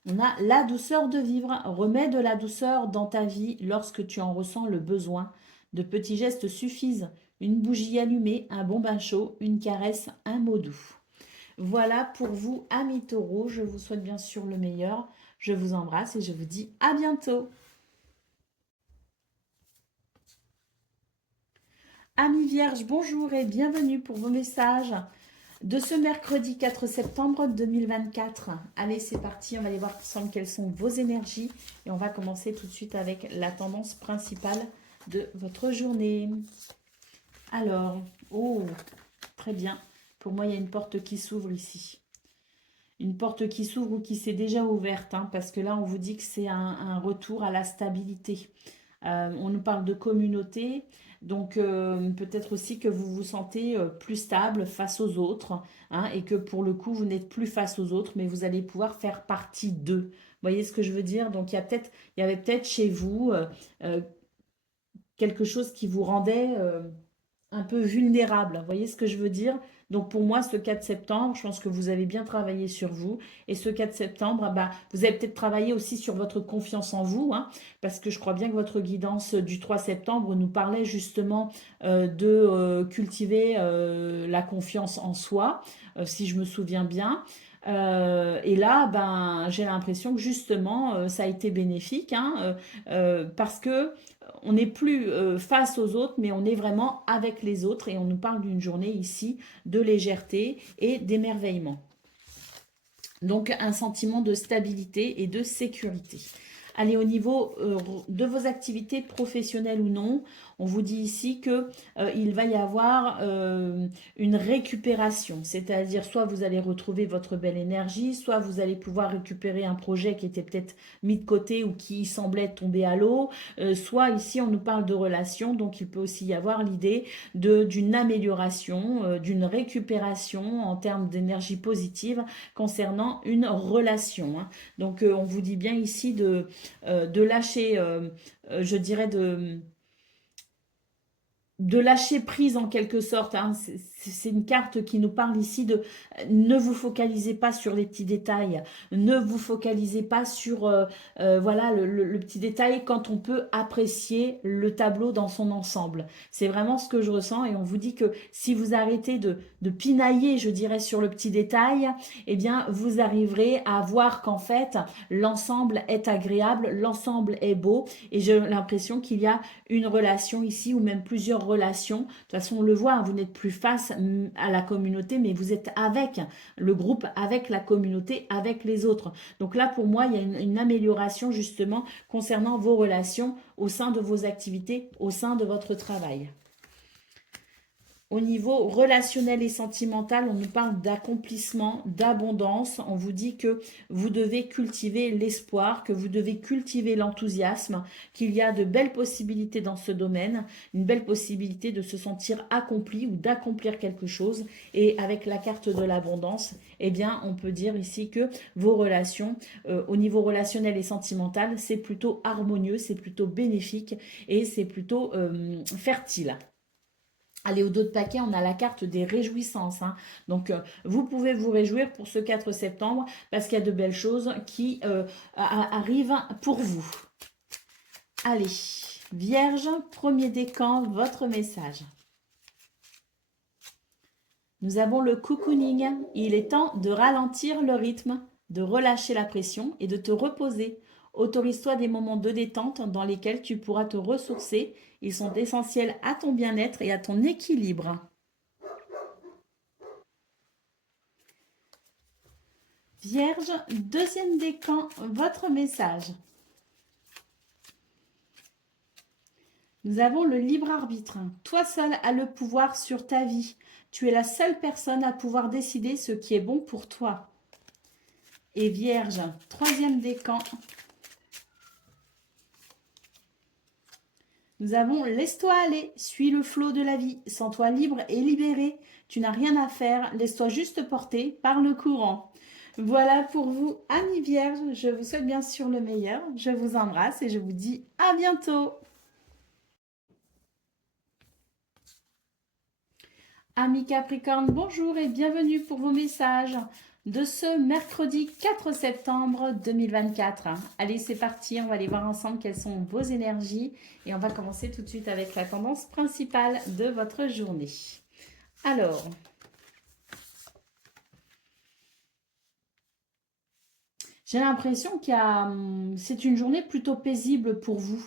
On a la douceur de vivre. Remets de la douceur dans ta vie lorsque tu en ressens le besoin. De petits gestes suffisent. Une bougie allumée, un bon bain chaud, une caresse, un mot doux. Voilà pour vous, amis taureaux. Je vous souhaite bien sûr le meilleur. Je vous embrasse et je vous dis à bientôt. Amis vierges, bonjour et bienvenue pour vos messages de ce mercredi 4 septembre 2024. Allez, c'est parti, on va aller voir ensemble quelles sont vos énergies et on va commencer tout de suite avec la tendance principale de votre journée. Alors, oh, très bien. Pour moi, il y a une porte qui s'ouvre ici. Une porte qui s'ouvre ou qui s'est déjà ouverte, hein, parce que là, on vous dit que c'est un retour à la stabilité. On nous parle de communauté, donc peut-être aussi que vous vous sentez plus stable face aux autres, hein, et que pour le coup, vous n'êtes plus face aux autres, mais vous allez pouvoir faire partie d'eux. Vous voyez ce que je veux dire? Donc il y avait peut-être chez vous euh, quelque chose qui vous rendait un peu vulnérable. Vous voyez ce que je veux dire? Donc pour moi, ce 4 septembre, je pense que vous avez bien travaillé sur vous. Et ce 4 septembre, bah, vous avez peut-être travaillé aussi sur votre confiance en vous, hein, parce que je crois bien que votre guidance du 3 septembre nous parlait justement de cultiver la confiance en soi, si je me souviens bien. Et là, ben, j'ai l'impression que justement, ça a été bénéfique, hein, parce que on n'est plus face aux autres, mais on est vraiment avec les autres et on nous parle d'une journée ici de légèreté et d'émerveillement. Donc un sentiment de stabilité et de sécurité. Allez, au niveau de vos activités professionnelles ou non, on vous dit ici que il va y avoir une récupération, c'est-à-dire soit vous allez retrouver votre belle énergie, soit vous allez pouvoir récupérer un projet qui était peut-être mis de côté ou qui semblait tomber à l'eau, soit ici on nous parle de relations, donc il peut aussi y avoir l'idée d'une amélioration, d'une récupération en termes d'énergie positive concernant une relation, hein. Donc on vous dit bien ici de lâcher, je dirais de lâcher prise en quelque sorte, hein. C'est une carte qui nous parle ici de ne vous focalisez pas sur les petits détails, ne vous focalisez pas sur voilà le petit détail quand on peut apprécier le tableau dans son ensemble. C'est vraiment ce que je ressens et on vous dit que si vous arrêtez de pinailler, je dirais, sur le petit détail, eh bien vous arriverez à voir qu'en fait l'ensemble est agréable, l'ensemble est beau et j'ai l'impression qu'il y a une relation ici ou même plusieurs relations. De toute façon, on le voit, hein, vous n'êtes plus face à la communauté, mais vous êtes avec le groupe, avec la communauté, avec les autres. Donc là, pour moi, il y a une amélioration justement concernant vos relations au sein de vos activités, au sein de votre travail. Au niveau relationnel et sentimental, on nous parle d'accomplissement, d'abondance. On vous dit que vous devez cultiver l'espoir, que vous devez cultiver l'enthousiasme, qu'il y a de belles possibilités dans ce domaine, une belle possibilité de se sentir accompli ou d'accomplir quelque chose. Et avec la carte de l'abondance, eh bien, on peut dire ici que vos relations, au niveau relationnel et sentimental, c'est plutôt harmonieux, c'est plutôt bénéfique et c'est plutôt fertile. Allez, au dos de paquet, on a la carte des réjouissances, hein. Donc, vous pouvez vous réjouir pour ce 4 septembre parce qu'il y a de belles choses qui arrivent pour vous. Allez, Vierge, premier décan, votre message. Nous avons le cocooning. Il est temps de ralentir le rythme, de relâcher la pression et de te reposer. Autorise-toi des moments de détente dans lesquels tu pourras te ressourcer. Ils sont essentiels à ton bien-être et à ton équilibre. Vierge, deuxième décan, votre message. Nous avons le libre arbitre. Toi seul as le pouvoir sur ta vie. Tu es la seule personne à pouvoir décider ce qui est bon pour toi. Et Vierge, troisième décan. Nous avons laisse-toi aller, suis le flot de la vie, sens-toi libre et libéré. Tu n'as rien à faire, laisse-toi juste porter par le courant. Voilà pour vous, amis Vierges. Je vous souhaite bien sûr le meilleur. Je vous embrasse et je vous dis à bientôt. Amis Capricorne, bonjour et bienvenue pour vos messages de ce mercredi 4 septembre 2024. Allez, c'est parti, on va aller voir ensemble quelles sont vos énergies et on va commencer tout de suite avec la tendance principale de votre journée. Alors, j'ai l'impression c'est une journée plutôt paisible pour vous.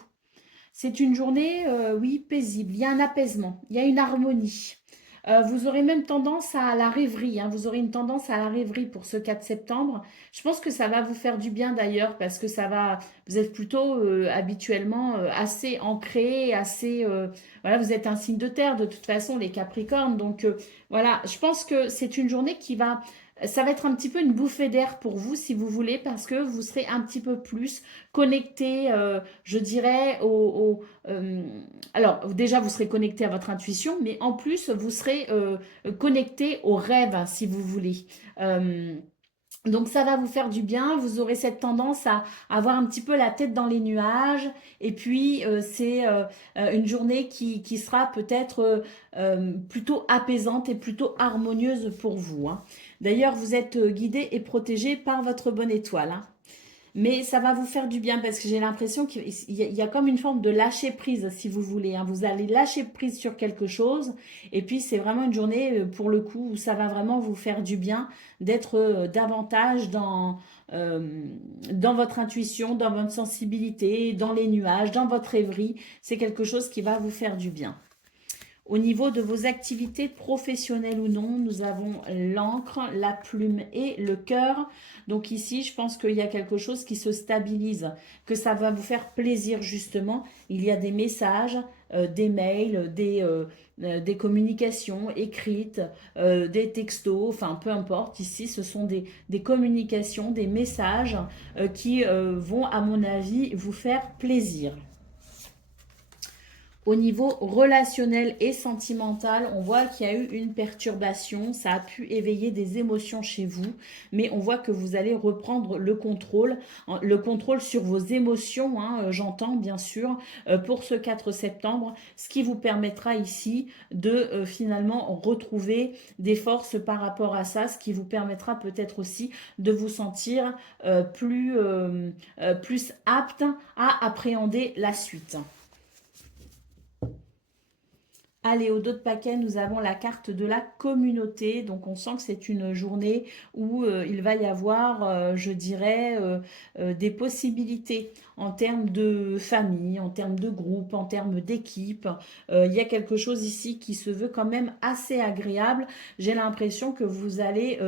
C'est une journée, oui, paisible. Il y a un apaisement, il y a une harmonie. Vous aurez même tendance à la rêverie, hein. Vous aurez une tendance à la rêverie pour ce 4 septembre. Je pense que ça va vous faire du bien d'ailleurs parce que vous êtes plutôt habituellement assez ancré, assez, voilà, vous êtes un signe de terre de toute façon, les Capricornes. Donc voilà, je pense que c'est une journée ça va être un petit peu une bouffée d'air pour vous si vous voulez parce que vous serez un petit peu plus connecté, je dirais, alors déjà vous serez connecté à votre intuition, mais en plus vous serez connecté au rêve si vous voulez. Euh, donc ça va vous faire du bien, vous aurez cette tendance à avoir un petit peu la tête dans les nuages et puis c'est une journée qui sera peut-être plutôt apaisante et plutôt harmonieuse pour vous, hein. D'ailleurs, vous êtes guidé et protégé par votre bonne étoile, hein. Mais ça va vous faire du bien parce que j'ai l'impression qu'il y a comme une forme de lâcher prise, si vous voulez, hein. Vous allez lâcher prise sur quelque chose. Et puis, c'est vraiment une journée, pour le coup, où ça va vraiment vous faire du bien d'être davantage dans votre intuition, dans votre sensibilité, dans les nuages, dans votre rêverie. C'est quelque chose qui va vous faire du bien. Au niveau de vos activités professionnelles ou non, nous avons l'encre, la plume et le cœur. Donc ici, je pense qu'il y a quelque chose qui se stabilise, que ça va vous faire plaisir justement. Il y a des messages, des mails, des communications écrites, des textos, enfin peu importe. Ici, ce sont des communications, des messages qui vont, à mon avis, vous faire plaisir. Au niveau relationnel et sentimental, on voit qu'il y a eu une perturbation, ça a pu éveiller des émotions chez vous, mais on voit que vous allez reprendre le contrôle sur vos émotions, hein, j'entends bien sûr, pour ce 4 septembre, ce qui vous permettra ici de finalement retrouver des forces par rapport à ça, ce qui vous permettra peut-être aussi de vous sentir plus apte à appréhender la suite. Allez, au dos de paquet, nous avons la carte de la communauté. Donc, on sent que c'est une journée où il va y avoir, je dirais, des possibilités en termes de famille, en termes de groupe, en termes d'équipe. Il y a quelque chose ici qui se veut quand même assez agréable. J'ai l'impression que vous allez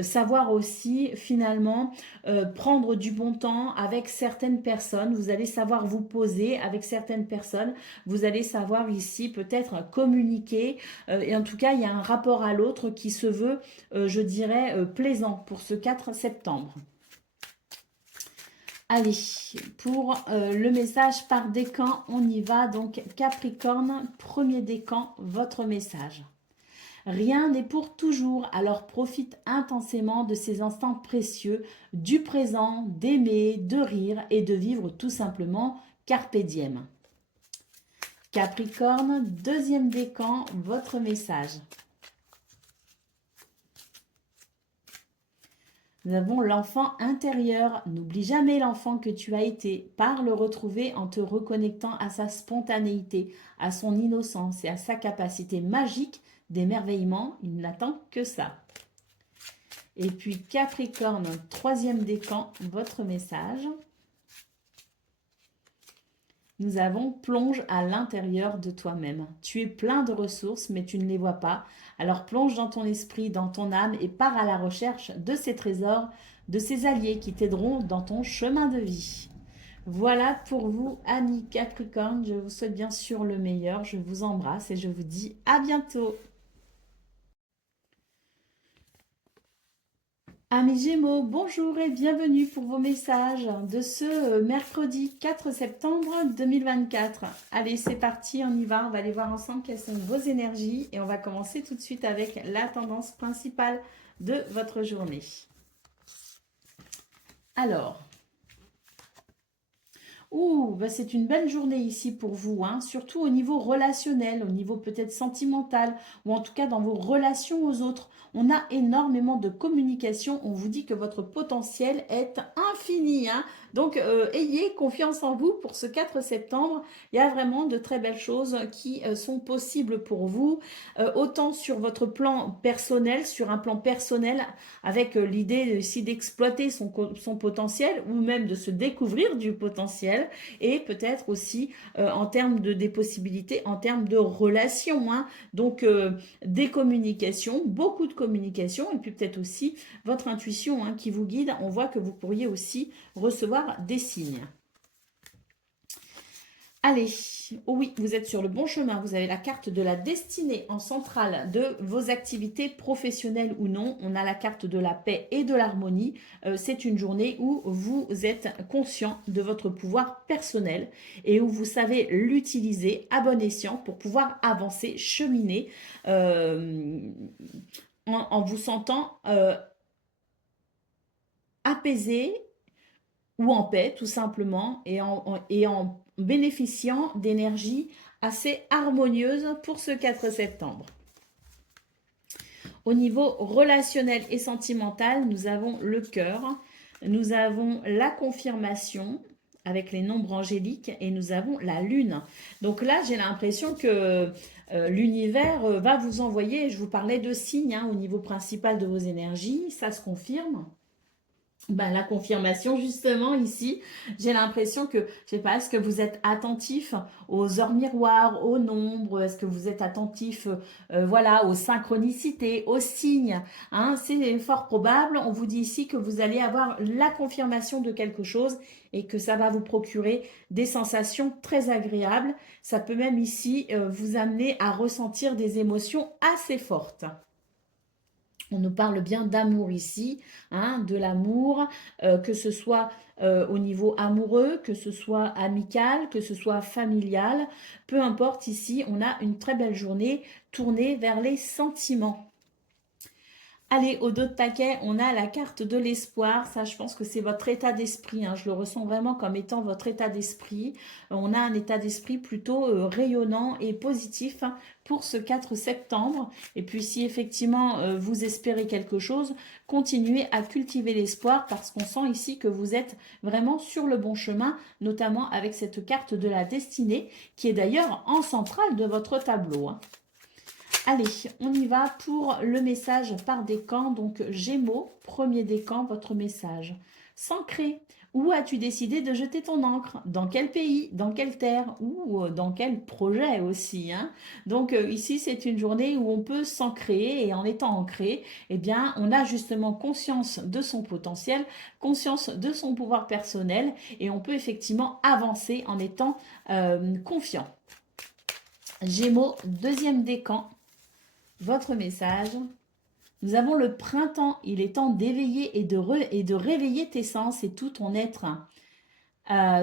savoir aussi, finalement, prendre du bon temps avec certaines personnes. Vous allez savoir vous poser avec certaines personnes. Vous allez savoir ici peut-être communiquer. Et en tout cas, il y a un rapport à l'autre qui se veut, je dirais, plaisant pour ce 4 septembre. Allez, pour le message par décan, on y va. Donc, Capricorne, premier décan, votre message. Rien n'est pour toujours, alors profite intensément de ces instants précieux, du présent, d'aimer, de rire et de vivre tout simplement carpe diem. Capricorne, deuxième décan, votre message. Nous avons l'enfant intérieur. N'oublie jamais l'enfant que tu as été. Pars le retrouver en te reconnectant à sa spontanéité, à son innocence et à sa capacité magique d'émerveillement. Il n'attend que ça. Et puis Capricorne, troisième décan, votre message. Nous avons plonge à l'intérieur de toi-même. Tu es plein de ressources, mais tu ne les vois pas. Alors plonge dans ton esprit, dans ton âme et pars à la recherche de ces trésors, de ces alliés qui t'aideront dans ton chemin de vie. Voilà pour vous, amis Capricorne. Je vous souhaite bien sûr le meilleur. Je vous embrasse et je vous dis à bientôt. Amis Gémeaux, bonjour et bienvenue pour vos messages de ce mercredi 4 septembre 2024. Allez, c'est parti, on y va. On va aller voir ensemble quelles sont vos énergies et on va commencer tout de suite avec la tendance principale de votre journée. Alors, bah c'est une belle journée ici pour vous, hein, surtout au niveau relationnel, au niveau peut-être sentimental, ou en tout cas dans vos relations aux autres. On a énormément de communication, on vous dit que votre potentiel est infini, hein. Donc ayez confiance en vous pour ce 4 septembre. Il y a vraiment de très belles choses qui sont possibles pour vous, autant sur votre plan personnel, sur un plan personnel, avec l'idée aussi d'exploiter son potentiel, ou même de se découvrir du potentiel, et peut-être aussi en termes des possibilités, en termes de relations, hein. Donc des communications, beaucoup de communication, et puis peut-être aussi votre intuition, hein, qui vous guide. On voit que vous pourriez aussi recevoir des signes. Allez, oh oui, vous êtes sur le bon chemin. Vous avez la carte de la destinée en centrale de vos activités professionnelles ou non. On a la carte de la paix et de l'harmonie. C'est une journée où vous êtes conscient de votre pouvoir personnel et où vous savez l'utiliser à bon escient pour pouvoir avancer, cheminer en vous sentant apaisé ou en paix tout simplement, et en bénéficiant d'énergie assez harmonieuse pour ce 4 septembre. Au niveau relationnel et sentimental, nous avons le cœur, nous avons la confirmation avec les nombres angéliques et nous avons la lune. Donc là, j'ai l'impression que l'univers va vous envoyer, je vous parlais de signes, hein, au niveau principal de vos énergies, ça se confirme. Ben, la confirmation justement ici, j'ai l'impression que, je sais pas, est-ce que vous êtes attentif aux heures miroirs, aux nombres, est-ce que vous êtes attentif voilà, aux synchronicités, aux signes, hein, c'est fort probable. On vous dit ici que vous allez avoir la confirmation de quelque chose et que ça va vous procurer des sensations très agréables. Ça peut même ici vous amener à ressentir des émotions assez fortes. On nous parle bien d'amour ici, hein, de l'amour, que ce soit au niveau amoureux, que ce soit amical, que ce soit familial. Peu importe, ici, on a une très belle journée tournée vers les sentiments. Allez, au dos de taquet, on a la carte de l'espoir. Ça, je pense que c'est votre état d'esprit, hein. Je le ressens vraiment comme étant votre état d'esprit. On a un état d'esprit plutôt rayonnant et positif, hein, pour ce 4 septembre. Et puis, si effectivement vous espérez quelque chose, continuez à cultiver l'espoir parce qu'on sent ici que vous êtes vraiment sur le bon chemin, notamment avec cette carte de la destinée qui est d'ailleurs en centrale de votre tableau, hein. Allez, on y va pour le message par décan. Donc, Gémeaux, premier décan, votre message. S'ancrer. Où as-tu décidé de jeter ton encre? Dans quel pays? Dans quelle terre? Ou dans quel projet aussi, hein? Donc, ici, c'est une journée où on peut s'ancrer. Et en étant ancré, eh bien, on a justement conscience de son potentiel, conscience de son pouvoir personnel. Et on peut effectivement avancer en étant confiant. Gémeaux, deuxième décan. Votre message. Nous avons le printemps. Il est temps d'éveiller et de réveiller tes sens et tout ton être.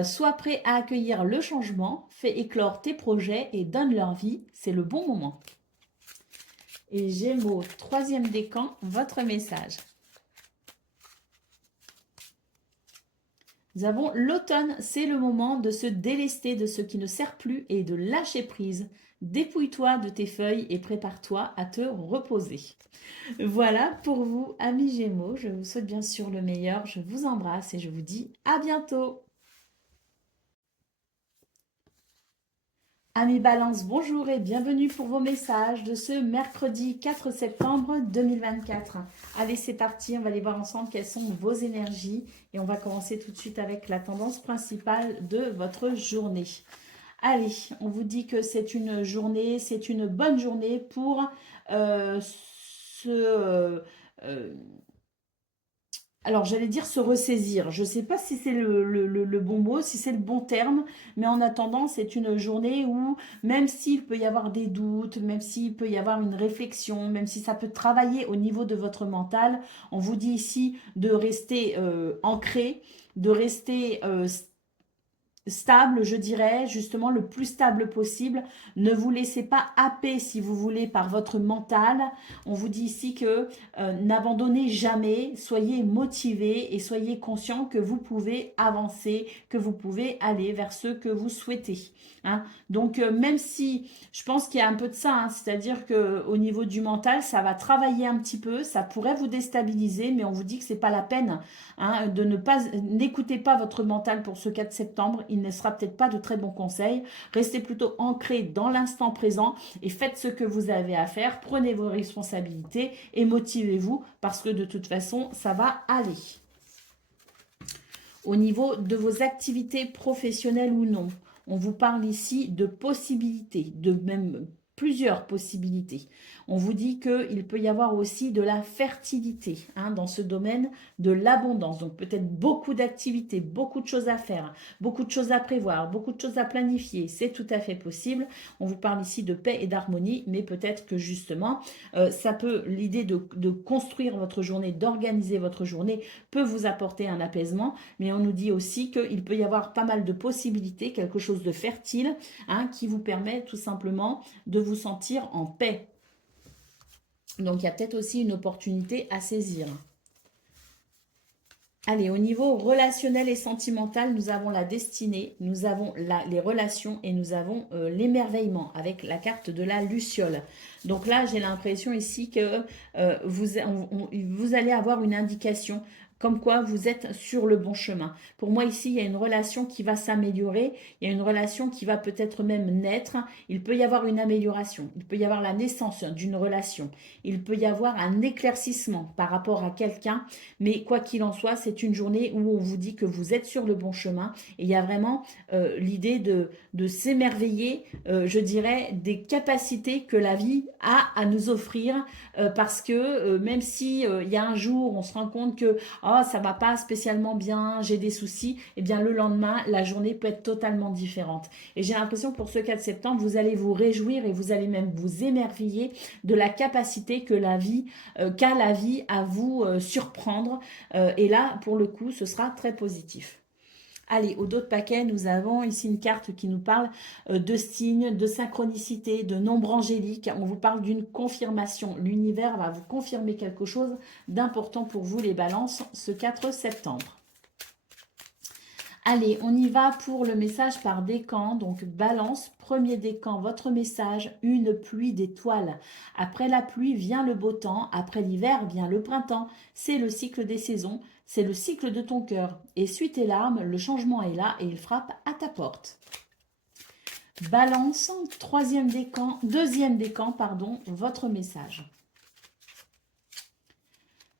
Sois prêt à accueillir le changement. Fais éclore tes projets et donne leur vie. C'est le bon moment. Et Gémeaux, troisième décan, votre message. Nous avons l'automne, c'est le moment de se délester de ce qui ne sert plus et de lâcher prise. Dépouille-toi de tes feuilles et prépare-toi à te reposer. Voilà pour vous, amis Gémeaux. Je vous souhaite bien sûr le meilleur. Je vous embrasse et je vous dis à bientôt. Amis Balance, bonjour et bienvenue pour vos messages de ce mercredi 4 septembre 2024. Allez, c'est parti, on va aller voir ensemble quelles sont vos énergies et on va commencer tout de suite avec la tendance principale de votre journée. Allez, on vous dit que c'est une journée, c'est une bonne journée pour Alors, j'allais dire se ressaisir. Je ne sais pas si c'est le bon mot, si c'est le bon terme, mais en attendant, c'est une journée où, même s'il peut y avoir des doutes, même s'il peut y avoir une réflexion, même si ça peut travailler au niveau de votre mental, on vous dit ici de rester ancré, de rester stable, je dirais, justement le plus stable possible. Ne vous laissez pas happer, si vous voulez, par votre mental. On vous dit ici que n'abandonnez jamais, soyez motivé et soyez conscient que vous pouvez avancer, que vous pouvez aller vers ce que vous souhaitez. Hein. Donc, même si je pense qu'il y a un peu de ça, hein, c'est-à-dire qu'au niveau du mental, ça va travailler un petit peu, ça pourrait vous déstabiliser, mais on vous dit que c'est pas la peine, hein, de ne pas, n'écoutez pas votre mental pour ce 4 septembre, il ne sera peut-être pas de très bons conseils. Restez plutôt ancré dans l'instant présent et faites ce que vous avez à faire, prenez vos responsabilités et motivez-vous parce que de toute façon, ça va aller. Au niveau de vos activités professionnelles ou non, on vous parle ici de possibilités, de même plusieurs possibilités. On vous dit qu'il peut y avoir aussi de la fertilité, hein, dans ce domaine de l'abondance. Donc peut-être beaucoup d'activités, beaucoup de choses à faire, beaucoup de choses à prévoir, beaucoup de choses à planifier. C'est tout à fait possible. On vous parle ici de paix et d'harmonie, mais peut-être que justement, ça peut, l'idée de construire votre journée, d'organiser votre journée, peut vous apporter un apaisement, mais on nous dit aussi qu'il peut y avoir pas mal de possibilités, quelque chose de fertile, hein, qui vous permet tout simplement de vous sentir en paix. Donc, il y a peut-être aussi une opportunité à saisir. Allez, au niveau relationnel et sentimental, nous avons la destinée, nous avons les relations et nous avons l'émerveillement avec la carte de la Luciole. Donc là, j'ai l'impression ici que vous allez avoir une indication comme quoi vous êtes sur le bon chemin. Pour moi, ici, il y a une relation qui va s'améliorer, il y a une relation qui va peut-être même naître. Il peut y avoir une amélioration, il peut y avoir la naissance d'une relation, il peut y avoir un éclaircissement par rapport à quelqu'un, mais quoi qu'il en soit, c'est une journée où on vous dit que vous êtes sur le bon chemin et il y a vraiment l'idée de s'émerveiller, je dirais, des capacités que la vie a à nous offrir parce que même si il y a un jour, on se rend compte que oh, ça va pas spécialement bien, j'ai des soucis, et bien le lendemain, la journée peut être totalement différente. Et j'ai l'impression pour ce 4 septembre, vous allez vous réjouir et vous allez même vous émerveiller de la capacité que qu'a la vie à vous surprendre. Et là, pour le coup, ce sera très positif. Allez, au dos de paquet, nous avons ici une carte qui nous parle de signes, de synchronicité, de nombres angéliques. On vous parle d'une confirmation. L'univers va vous confirmer quelque chose d'important pour vous, les balances, ce 4 septembre. Allez, on y va pour le message par décan. Donc, balance, premier décan, votre message, une pluie d'étoiles. Après la pluie vient le beau temps, après l'hiver vient le printemps. C'est le cycle des saisons, c'est le cycle de ton cœur. Essuie tes larmes, le changement est là et il frappe à ta porte. Balance, deuxième décan, pardon, votre message.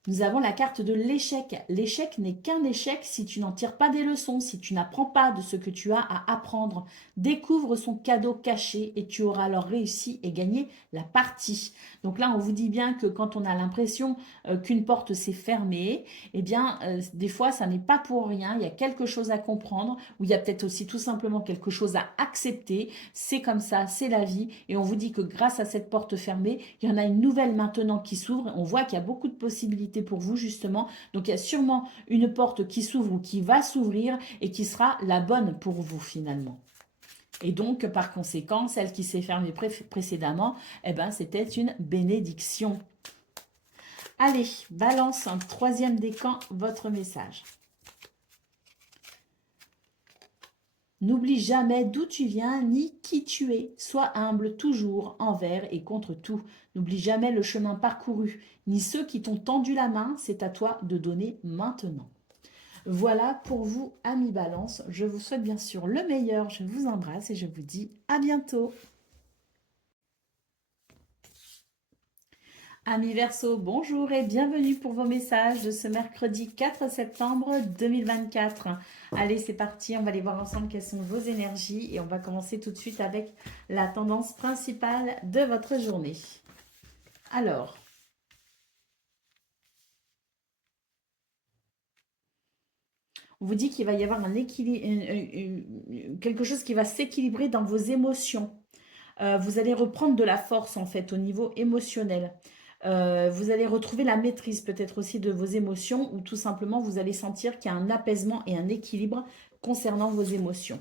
Nous avons la carte de l'échec. L'échec n'est qu'un échec si tu n'en tires pas des leçons, si tu n'apprends pas de ce que tu as à apprendre. Découvre son cadeau caché et tu auras alors réussi et gagné la partie. Donc là, on vous dit bien que quand on a l'impression qu'une porte s'est fermée, eh bien, des fois, ça n'est pas pour rien. Il y a quelque chose à comprendre ou il y a peut-être aussi tout simplement quelque chose à accepter. C'est comme ça, c'est la vie. Et on vous dit que grâce à cette porte fermée, il y en a une nouvelle maintenant qui s'ouvre. On voit qu'il y a beaucoup de possibilités pour vous justement. Donc il y a sûrement une porte qui s'ouvre ou qui va s'ouvrir et qui sera la bonne pour vous finalement. Et donc par conséquent, celle qui s'est fermée précédemment, eh ben, c'était une bénédiction. Allez, balance un troisième décan, votre message. N'oublie jamais d'où tu viens ni qui tu es. Sois humble toujours envers et contre tout. N'oublie jamais le chemin parcouru, ni ceux qui t'ont tendu la main. C'est à toi de donner maintenant. Voilà pour vous, amis Balance. Je vous souhaite bien sûr le meilleur. Je vous embrasse et je vous dis à bientôt. Amis Verseau, bonjour et bienvenue pour vos messages de ce mercredi 4 septembre 2024. Allez, c'est parti, on va aller voir ensemble quelles sont vos énergies et on va commencer tout de suite avec la tendance principale de votre journée. Alors, On vous dit qu'il va y avoir un équilibre, quelque chose qui va s'équilibrer dans vos émotions. Vous allez reprendre de la force en fait au niveau émotionnel. Vous allez retrouver la maîtrise peut-être aussi de vos émotions ou tout simplement vous allez sentir qu'il y a un apaisement et un équilibre concernant vos émotions.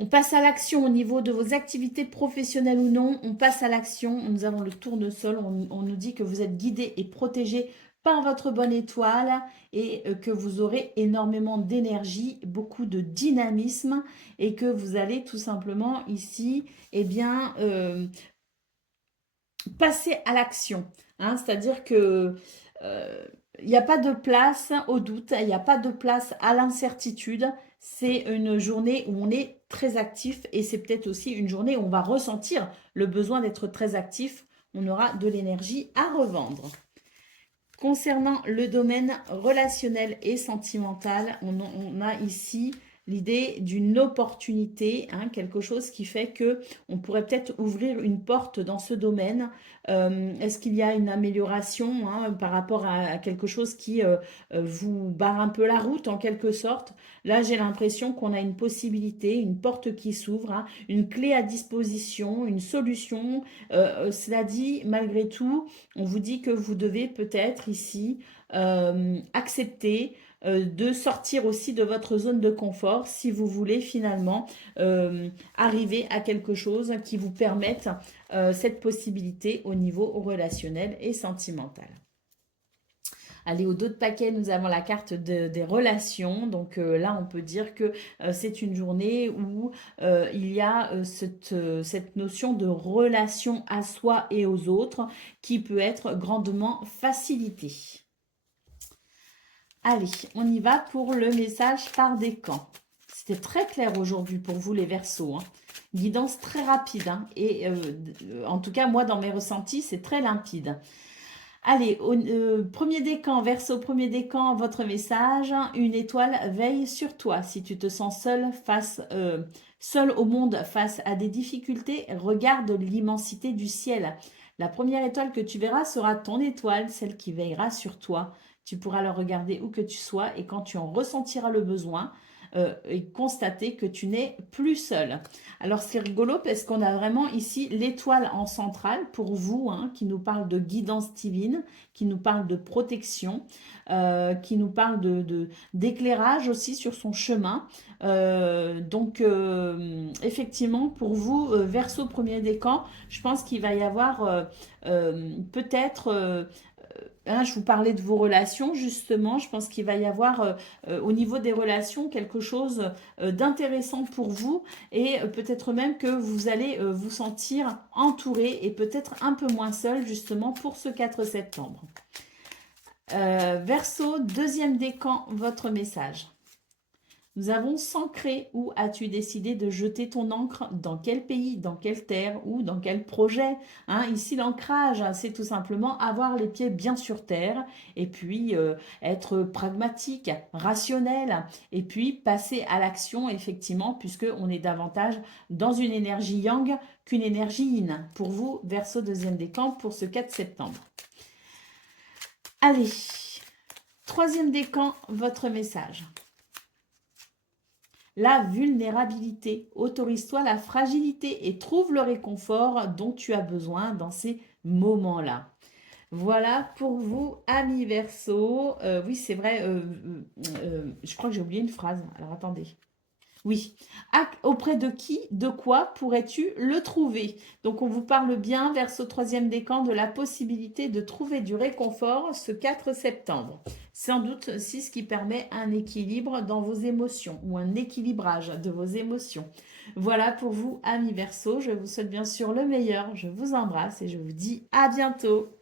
On passe à l'action au niveau de vos activités professionnelles ou non. On passe à l'action. Nous avons le tournesol. On nous dit que vous êtes guidé et protégé par votre bonne étoile et que vous aurez énormément d'énergie, beaucoup de dynamisme et que vous allez tout simplement ici, eh bien, passer à l'action. Hein, c'est-à-dire que il n'y a pas de place au doute, il n'y a pas de place à l'incertitude. C'est une journée où on est très actif et c'est peut-être aussi une journée où on va ressentir le besoin d'être très actif. On aura de l'énergie à revendre. Concernant le domaine relationnel et sentimental, on a ici l'idée d'une opportunité, hein, quelque chose qui fait que on pourrait peut-être ouvrir une porte dans ce domaine. Est-ce qu'il y a une amélioration hein, par rapport à quelque chose qui vous barre un peu la route en quelque sorte? Là, j'ai l'impression qu'on a une possibilité, une porte qui s'ouvre, hein, une clé à disposition, une solution. Cela dit, malgré tout, on vous dit que vous devez peut-être ici accepter de sortir aussi de votre zone de confort si vous voulez finalement arriver à quelque chose qui vous permette cette possibilité au niveau relationnel et sentimental. Allez, au dos de paquet, nous avons la carte des relations. Donc là, on peut dire que c'est une journée où il y a cette notion de relation à soi et aux autres qui peut être grandement facilitée. Allez, on y va pour le message par décan. C'était très clair aujourd'hui pour vous les Verseaux. Hein. Guidance très rapide. Hein, et en tout cas, moi, dans mes ressentis, c'est très limpide. Allez, premier décan, Verseau, premier décan, votre message. Une étoile veille sur toi. Si tu te sens seul au monde face à des difficultés, regarde l'immensité du ciel. La première étoile que tu verras sera ton étoile, celle qui veillera sur toi. Tu pourras le regarder où que tu sois et quand tu en ressentiras le besoin, et constater que tu n'es plus seul. Alors c'est rigolo parce qu'on a vraiment ici l'étoile en centrale pour vous, hein, qui nous parle de guidance divine, qui nous parle de protection, qui nous parle d'éclairage aussi sur son chemin. Donc effectivement pour vous, Verseau premier décan, je pense qu'il va y avoir peut-être... Hein, je vous parlais de vos relations, justement. Je pense qu'il va y avoir au niveau des relations quelque chose d'intéressant pour vous et peut-être même que vous allez vous sentir entouré et peut-être un peu moins seul, justement, pour ce 4 septembre. Verseau, deuxième décan, votre message. Nous avons s'ancrer. Où as-tu décidé de jeter ton encre? Dans quel pays? Dans quelle terre? Ou dans quel projet? Hein, ici, l'ancrage, c'est tout simplement avoir les pieds bien sur terre et puis être pragmatique, rationnel et puis passer à l'action, effectivement, puisqu'on est davantage dans une énergie yang qu'une énergie yin. Pour vous, Verseau deuxième décan pour ce 4 septembre. Allez, troisième décan, votre message. La vulnérabilité. Autorise-toi la fragilité et trouve le réconfort dont tu as besoin dans ces moments-là. Voilà pour vous, amis Verseau. Oui, c'est vrai, je crois que j'ai oublié une phrase. Alors, attendez. Oui. Auprès de qui, de quoi pourrais-tu le trouver? Donc, on vous parle bien, Verseau troisième décan, de la possibilité de trouver du réconfort ce 4 septembre. Sans doute aussi ce qui permet un équilibre dans vos émotions ou un équilibrage de vos émotions. Voilà pour vous, amis Verseau. Je vous souhaite bien sûr le meilleur. Je vous embrasse et je vous dis à bientôt.